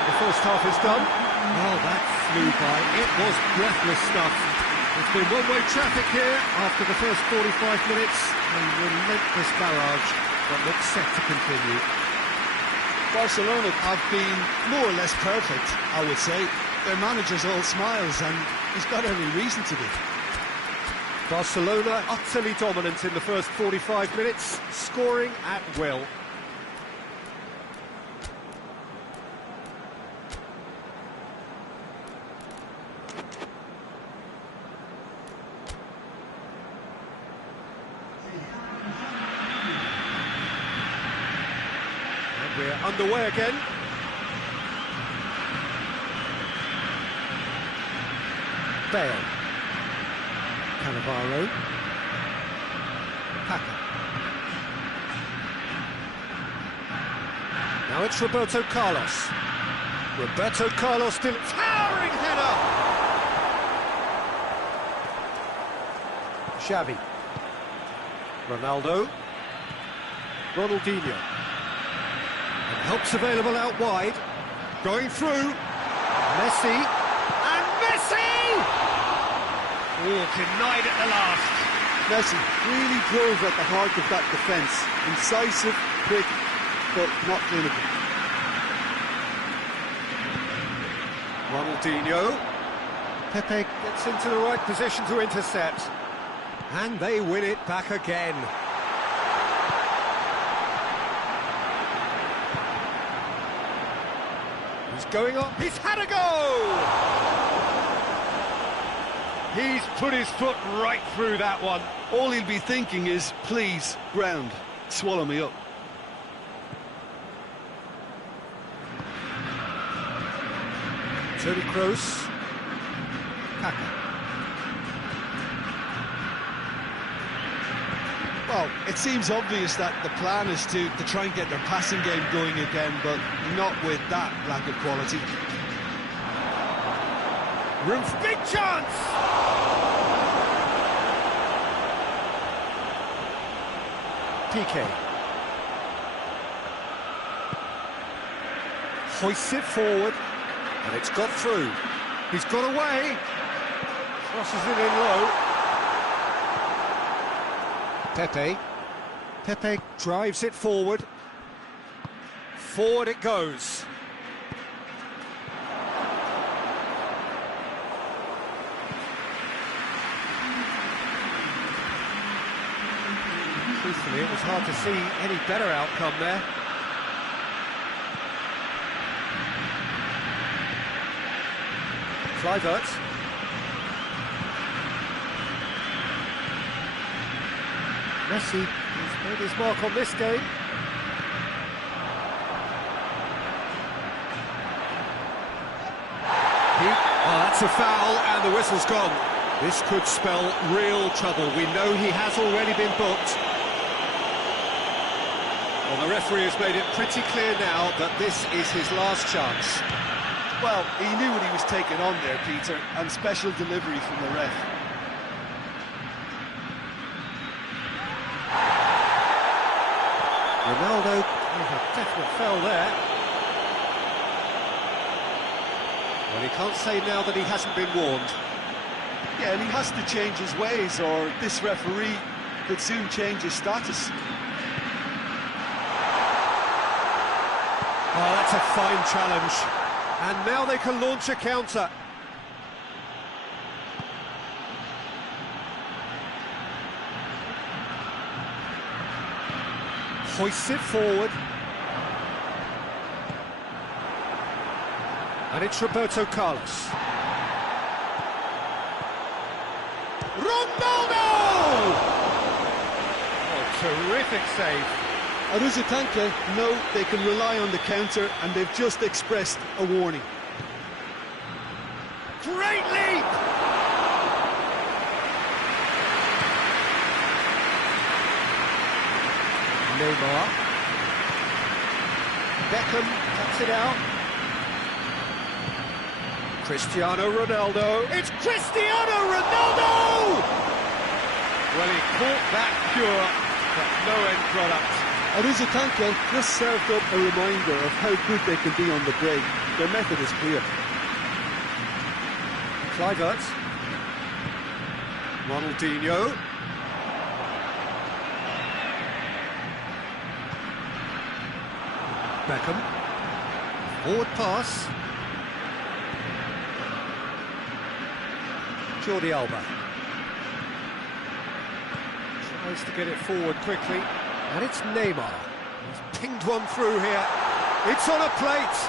The first half is done. Well, that flew by. It was breathless stuff. It's been one-way traffic here after the first 45 minutes. A relentless barrage that looks set to continue. Barcelona have been more or less perfect, I would say. Their manager's all smiles, and he's got every reason to be. Barcelona utterly dominant in the first 45 minutes, scoring at will. We're underway again. Bale. Cannavaro. Paca. Now it's Roberto Carlos. Roberto Carlos still towering header. Xavi. Ronaldo. Ronaldinho. And help's available out wide. Going through. Messi. And Messi! Oh, denied at the last. Messi really drove at the heart of that defence. Incisive, quick, but not clinical. Ronaldinho. Pepe gets into the right position to intercept. And they win it back again. He's going up. He's had a go! He's put his foot right through that one. All he'll be thinking is, please, ground, swallow me up. Toni Kroos. Kaka. Well, it seems obvious that the plan is to try and get their passing game going again, but not with that lack of quality. Room for big chance! PK. Hoists it forward, and it's got through. He's got away. Crosses it in low. Pepe. Pepe drives it forward. Forward it goes. Truthfully, it was hard to see any better outcome there. Kluivert. Messi has made his mark on this game. That's a foul, and the whistle's gone. This could spell real trouble. We know he has already been booked. Well, the referee has made it pretty clear now that this is his last chance. Well, he knew what he was taking on there, Peter, and special delivery from the ref. Ronaldo, definite foul there. Well, he can't say now that he hasn't been warned. Yeah, and he has to change his ways, or this referee could soon change his status. Oh, that's a fine challenge. And now they can launch a counter. Hoists it forward. And it's Roberto Carlos. Ronaldo! Oh, terrific save. Aruzatanka know they can rely on the counter, and they've just expressed a warning. Great leap! Neymar. Beckham cuts it out. Cristiano Ronaldo. It's Cristiano Ronaldo! Well, he caught that pure, but no end product. Aruzatanka just served up a reminder of how good they can be on the break. Their method is clear. Kluivert. Ronaldinho. Beckham. Forward pass. Jordi Alba. Tries to get it forward quickly. And it's Neymar. He's pinged one through here. It's on a plate.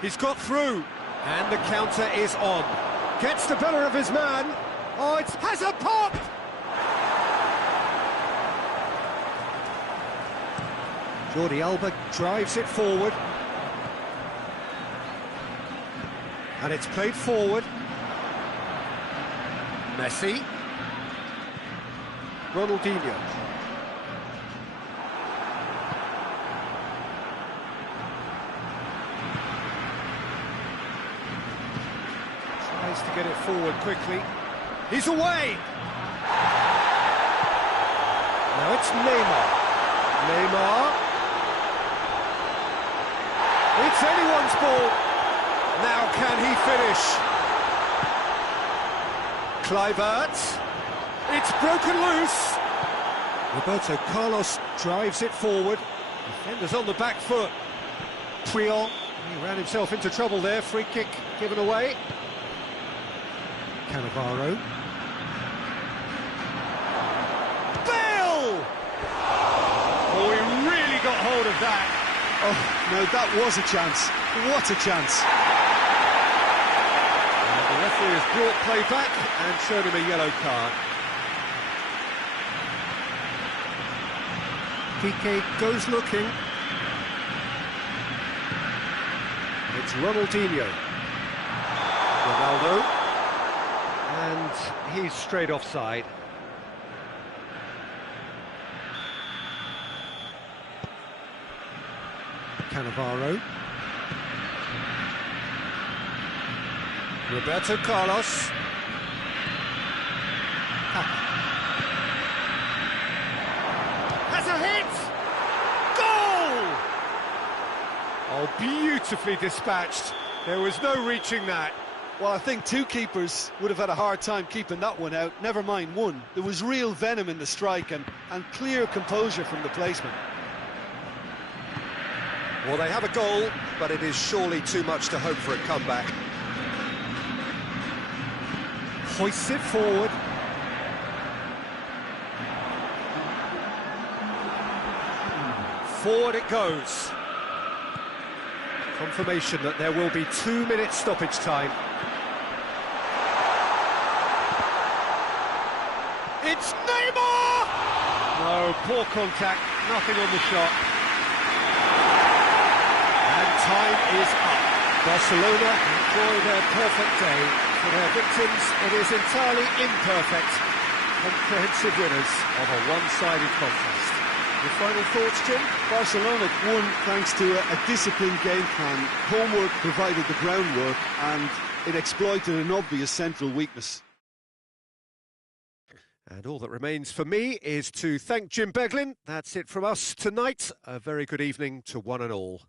He's got through. And the counter is on. Gets the better of his man. Oh, it has a pop! Jordi Alba drives it forward. And it's played forward. Messi. Ronaldinho. Tries to get it forward quickly. He's away! Now it's Neymar. Neymar. It's anyone's ball. Now can he finish? Kluivert. It's broken loose. Roberto Carlos drives it forward. Defenders on the back foot. Puyol. He ran himself into trouble there. Free kick given away. Cannavaro. Bale! Oh, he really got hold of that. Oh, no, that was a chance. What a chance. And the referee has brought play back and shown him a yellow card. Piqué goes looking. It's Ronaldinho. Ronaldo. And he's straight offside. Cannavaro. Roberto Carlos. Has a hit! Goal! Oh, beautifully dispatched. There was no reaching that. Well, I think two keepers would have had a hard time keeping that one out, never mind one. There was real venom in the strike and clear composure from the placement. Well, they have a goal, but it is surely too much to hope for a comeback. Hoists it forward. Forward it goes. Confirmation that there will be 2 minutes stoppage time. It's Neymar! No, poor contact, nothing on the shot. And time is up. Barcelona enjoy their perfect day. For their victims, it is entirely imperfect. Comprehensive winners of a one-sided contest. Your final thoughts, Jim? Barcelona won thanks to a disciplined game plan. Homework provided the groundwork and it exploited an obvious central weakness. And all that remains for me is to thank Jim Beglin. That's it from us tonight. A very good evening to one and all.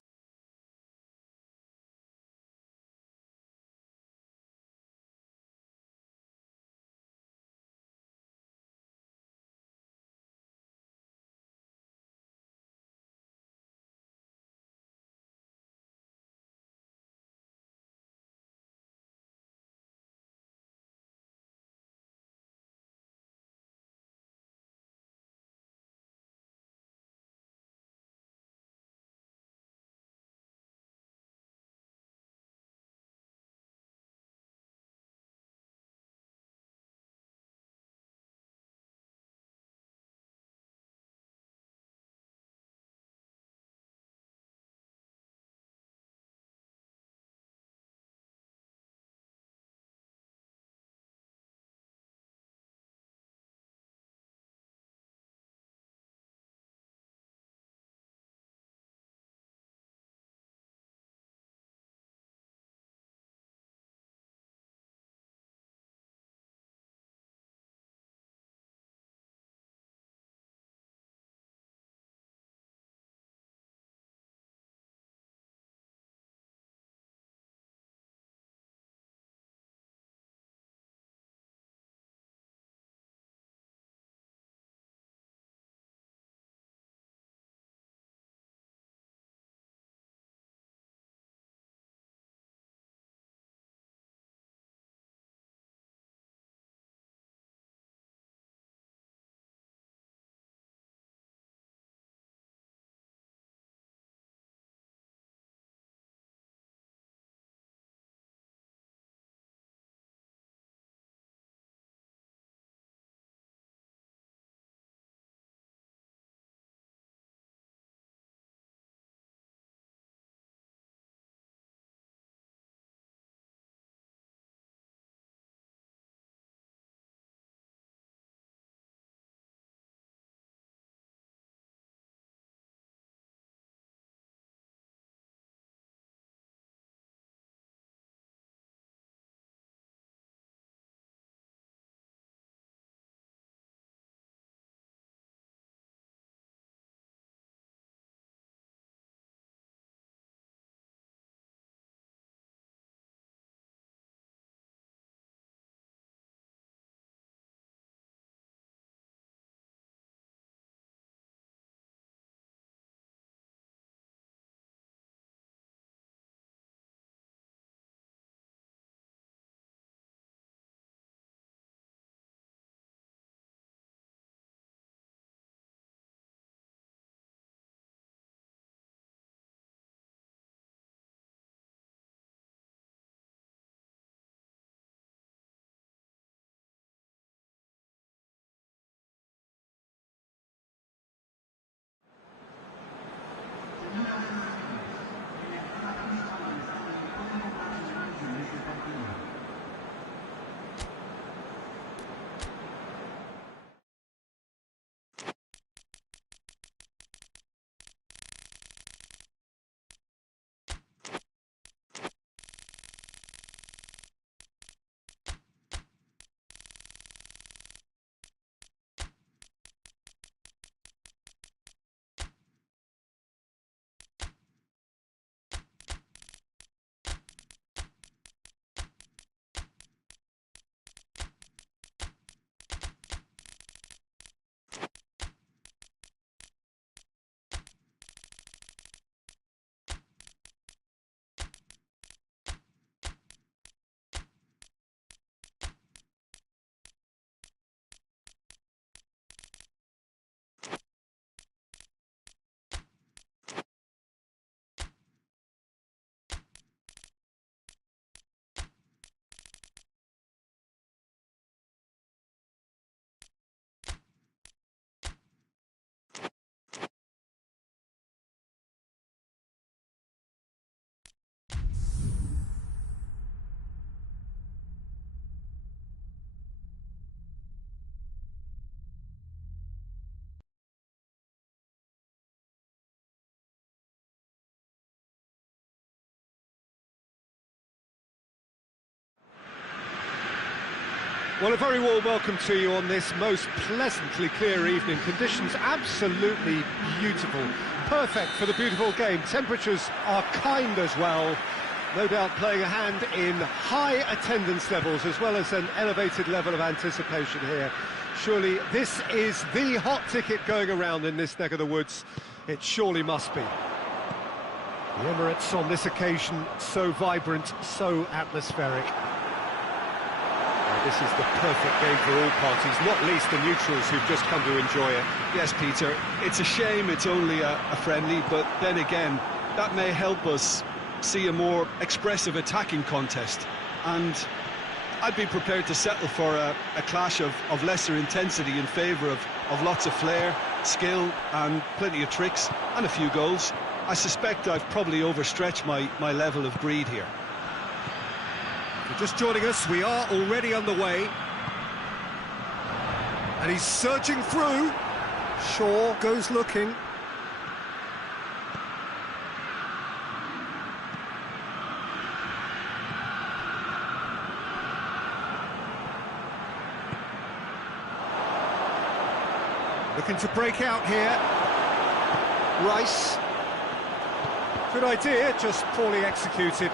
Well, a very warm welcome to you on this most pleasantly clear evening. Conditions absolutely beautiful. Perfect for the beautiful game. Temperatures are kind as well. No doubt playing a hand in high attendance levels as well as an elevated level of anticipation here. Surely this is the hot ticket going around in this neck of the woods. It surely must be. The Emirates on this occasion so vibrant, so atmospheric. This is the perfect game for all parties, not least the neutrals who've just come to enjoy it. Yes, Peter, it's a shame it's only a friendly, but then again, that may help us see a more expressive attacking contest. And I'd be prepared to settle for a clash of lesser intensity in favour of lots of flair, skill and plenty of tricks and a few goals. I suspect I've probably overstretched my level of greed here. If you're just joining us, we are already underway. And he's surging through. Shaw goes looking. Looking to break out here. Rice. Good idea, just poorly executed.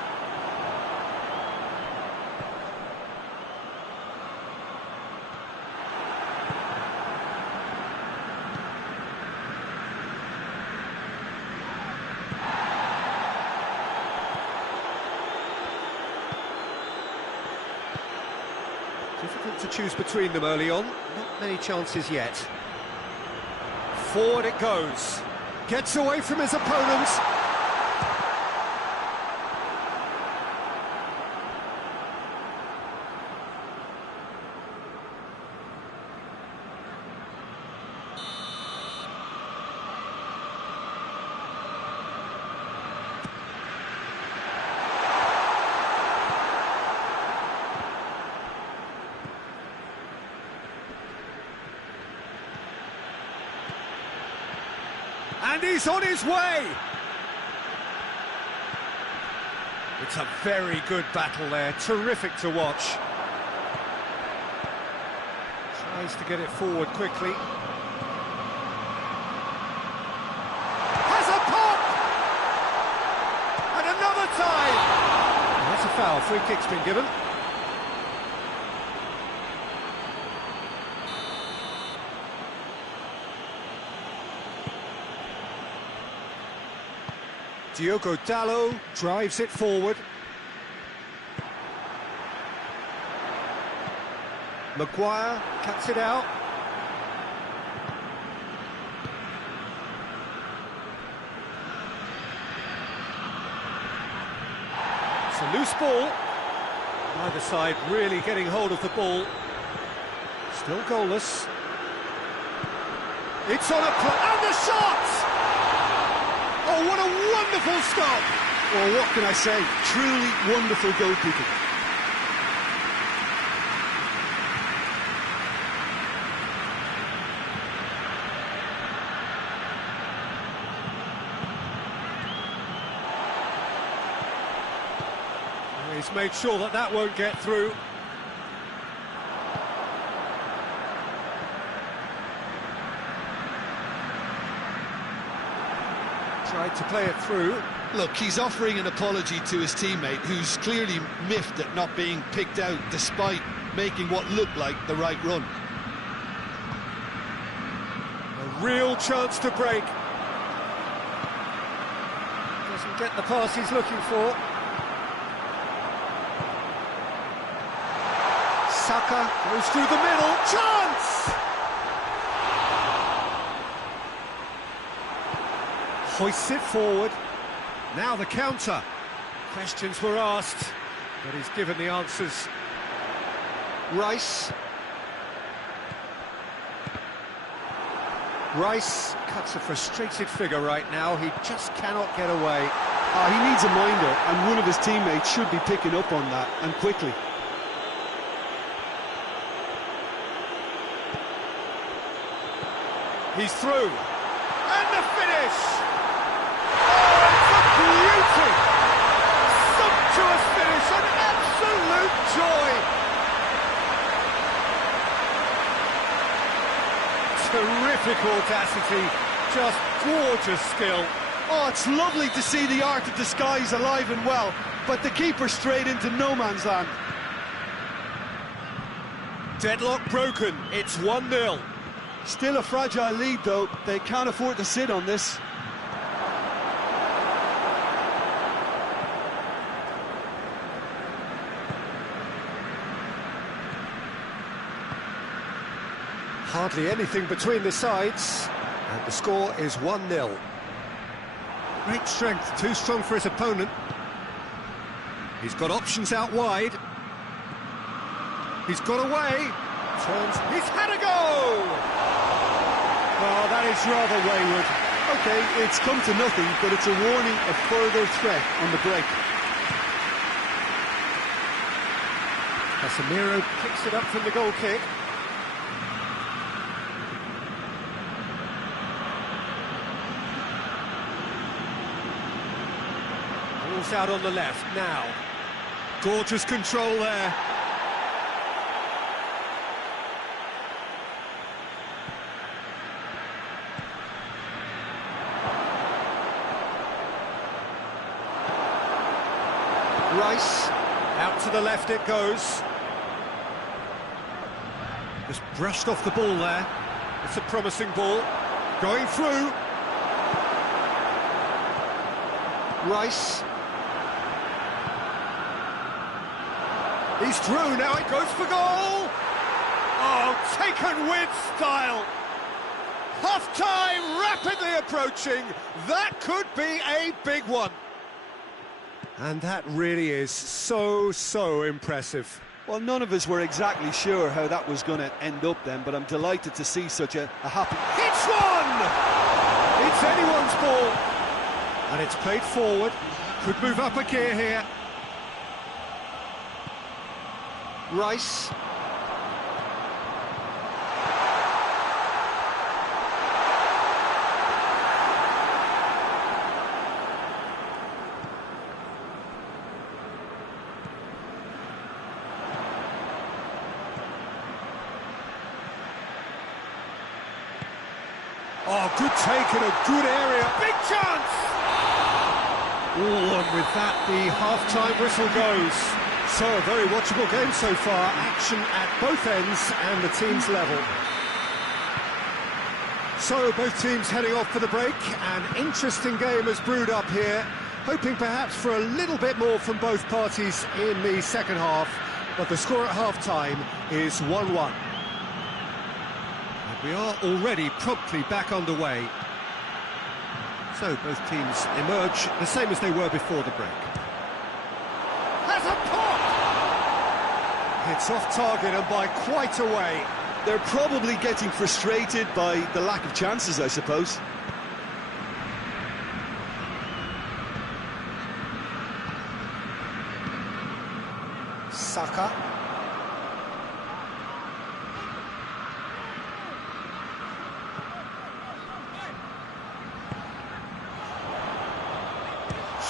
Difficult to choose between them early on. Not many chances yet. Forward it goes. Gets away from his opponents. And he's on his way! It's a very good battle there, terrific to watch. Tries to get it forward quickly. Has a pop! And another time! And that's a foul, free kick's been given. Diogo Dalot drives it forward. Maguire cuts it out. It's a loose ball. Neither side really getting hold of the ball. Still goalless. It's on and the shot! Oh, what a wonderful stop! Well, what can I say? Truly wonderful goalkeeping. He's made sure that won't get through. Tried to play it through. Look, he's offering an apology to his teammate, who's clearly miffed at not being picked out despite making what looked like the right run. A real chance to break. Doesn't get the pass he's looking for. Saka goes through the middle. Chance! Hoists it forward. Now the counter. Questions were asked, but he's given the answers. Rice. Rice cuts a frustrated figure right now. He just cannot get away. He needs a minder, and one of his teammates should be picking up on that, and quickly. He's through. And the finish! Beauty! Sumptuous finish, an absolute joy! Terrific audacity, just gorgeous skill. Oh, it's lovely to see the art of disguise alive and well, but the keeper straight into no man's land. Deadlock broken, it's 1-0. Still a fragile lead, though. They can't afford to sit on this. Hardly anything between the sides, and the score is 1-0. Great strength, too strong for his opponent. He's got options out wide. He's got away. Turns. He's had a go! Well, that is rather wayward. OK, it's come to nothing, but it's a warning of further threat on the break. Casemiro kicks it up from the goal kick. Ball's out on the left now. Gorgeous control there. Rice, out to the left it goes. Just brushed off the ball there. It's a promising ball. Going through. Rice. He's through, now it goes for goal! Oh, taken with style! Half-time rapidly approaching. That could be a big one. And that really is so impressive. Well, none of us were exactly sure how that was going to end up then, but I'm delighted to see such a happy... It's one! It's anyone's ball. And it's played forward. Could move up a gear here. Rice. Oh, good take in a good area. Big chance! Oh, and with that, the half-time whistle goes. So, a very watchable game so far. Action at both ends and the team's level. So, both teams heading off for the break. An interesting game has brewed up here. Hoping perhaps for a little bit more from both parties in the second half. But the score at half-time is 1-1. We are already promptly back underway. So both teams emerge the same as they were before the break. Has a pop! It's off target and by quite a way. They're probably getting frustrated by the lack of chances, I suppose. Saka.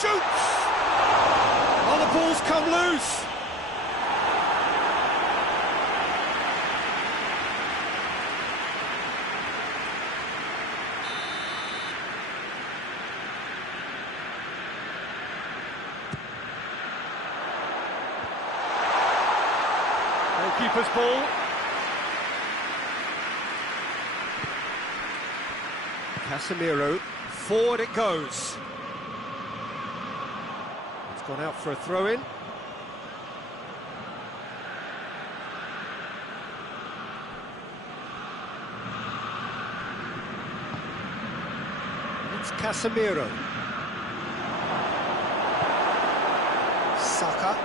Shoots! Oh, the ball's come loose! Goalkeeper's ball. Casemiro, forward it goes. Gone out for a throw-in. It's Casemiro. Saka.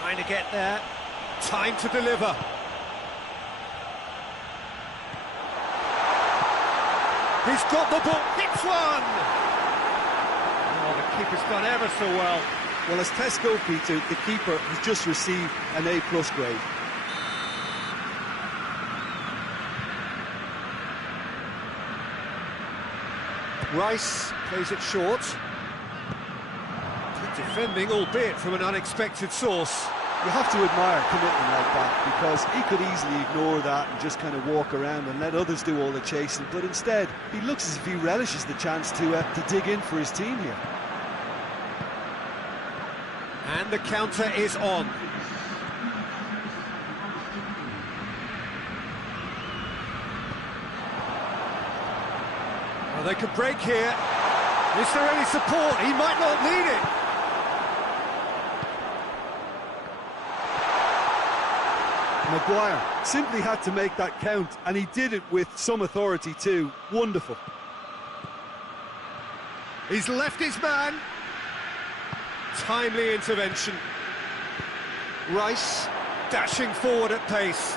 Trying to get there. Time to deliver. He's got the ball. Hits one! Oh, the keeper's done ever so well. Well, as tests go, Peter, the keeper has just received an A+ grade. Rice plays it short. Good defending, albeit from an unexpected source. You have to admire commitment like that, because he could easily ignore that and just kind of walk around and let others do all the chasing, but instead he looks as if he relishes the chance to dig in for his team here. And the counter is on. Well, they could break here. Is there any support? He might not need it. Maguire simply had to make that count, and he did it with some authority too. Wonderful. He's left his man. Timely intervention. Rice dashing forward at pace.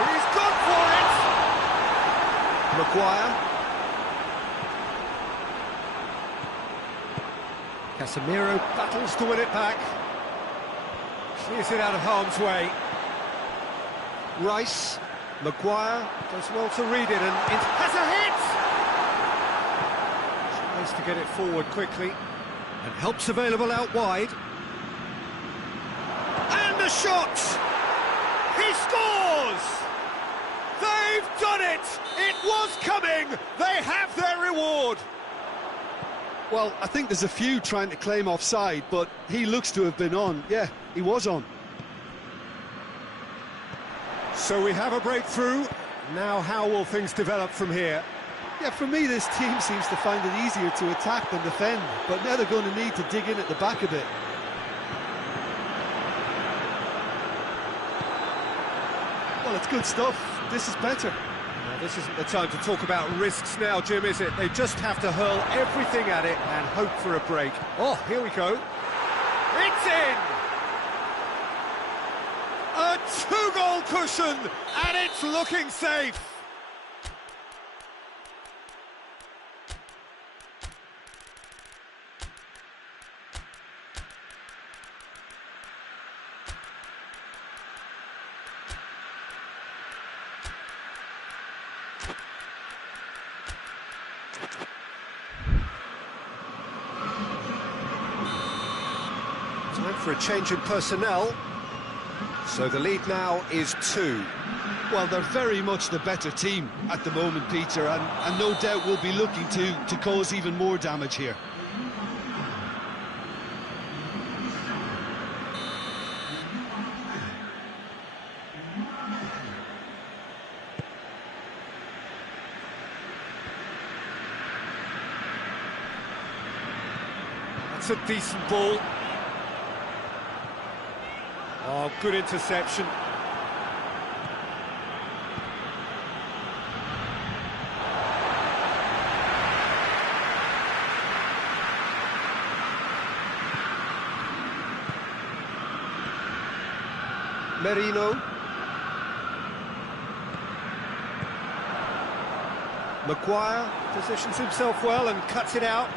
He's gone for it! Maguire. Casemiro battles to win it back. Clears it out of harm's way. Rice. Maguire does well to read it, and it has a hit! Tries to get it forward quickly, and help's available out wide. And the shot! He scores! They've done it! It was coming! They have their reward! Well, I think there's a few trying to claim offside, but he looks to have been on. Yeah, he was on. So we have a breakthrough. Now how will things develop from here? Yeah, for me, this team seems to find it easier to attack than defend, but now they're going to need to dig in at the back a bit. Well, it's good stuff. This is better. Now, this isn't the time to talk about risks now, Jim, is it? They just have to hurl everything at it and hope for a break. Oh, here we go. It's in! A two-goal cushion, and it's looking safe. Time for a change in personnel. So the lead now is 2. Well, they're very much the better team at the moment, Peter, and no doubt will be looking to cause even more damage here. That's a decent ball. Oh, good interception. Merino. Maguire positions himself well and cuts it out.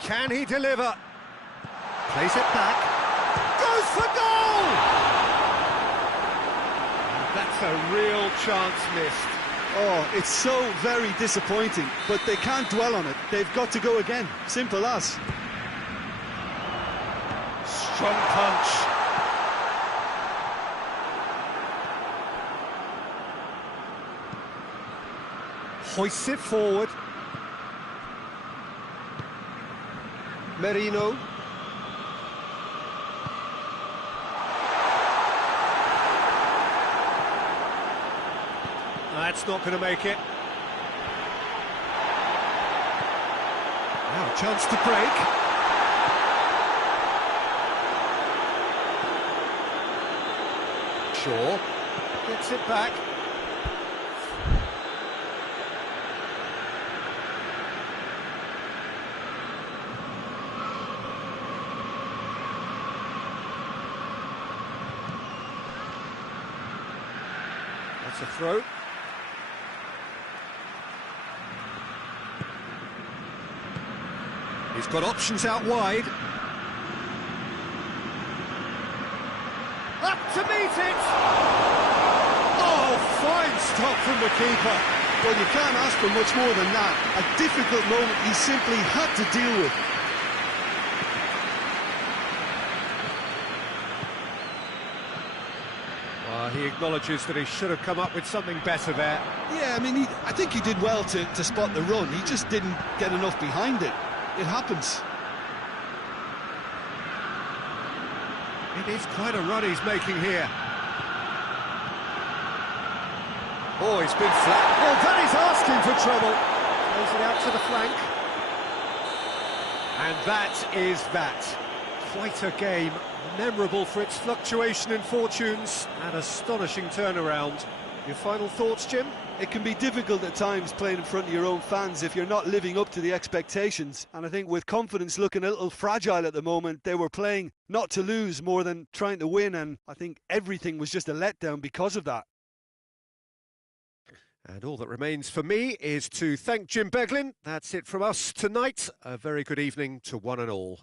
Can he deliver? Plays it back. Goes for goal! That's a real chance missed. Oh, it's so very disappointing, but they can't dwell on it. They've got to go again. Simple as. Strong punch. Hoists it forward. Merino. That's not going to make it. Now a chance to break. Shaw gets it back. That's a throw. He's got options out wide. Up to meet it! Oh, fine stop from the keeper. Well, you can't ask for much more than that. A difficult moment he simply had to deal with. He acknowledges that he should have come up with something better there. Yeah, I mean, I think he did well to spot the run. He just didn't get enough behind it. It happens. It is quite a run he's making here. Oh, he's been flat. Well, that is asking for trouble. Throws it out to the flank. And that is that. Quite a game. Memorable for its fluctuation in fortunes and astonishing turnaround. Your final thoughts, Jim? It can be difficult at times playing in front of your own fans if you're not living up to the expectations. And I think with confidence looking a little fragile at the moment, they were playing not to lose more than trying to win. And I think everything was just a letdown because of that. And all that remains for me is to thank Jim Beglin. That's it from us tonight. A very good evening to one and all.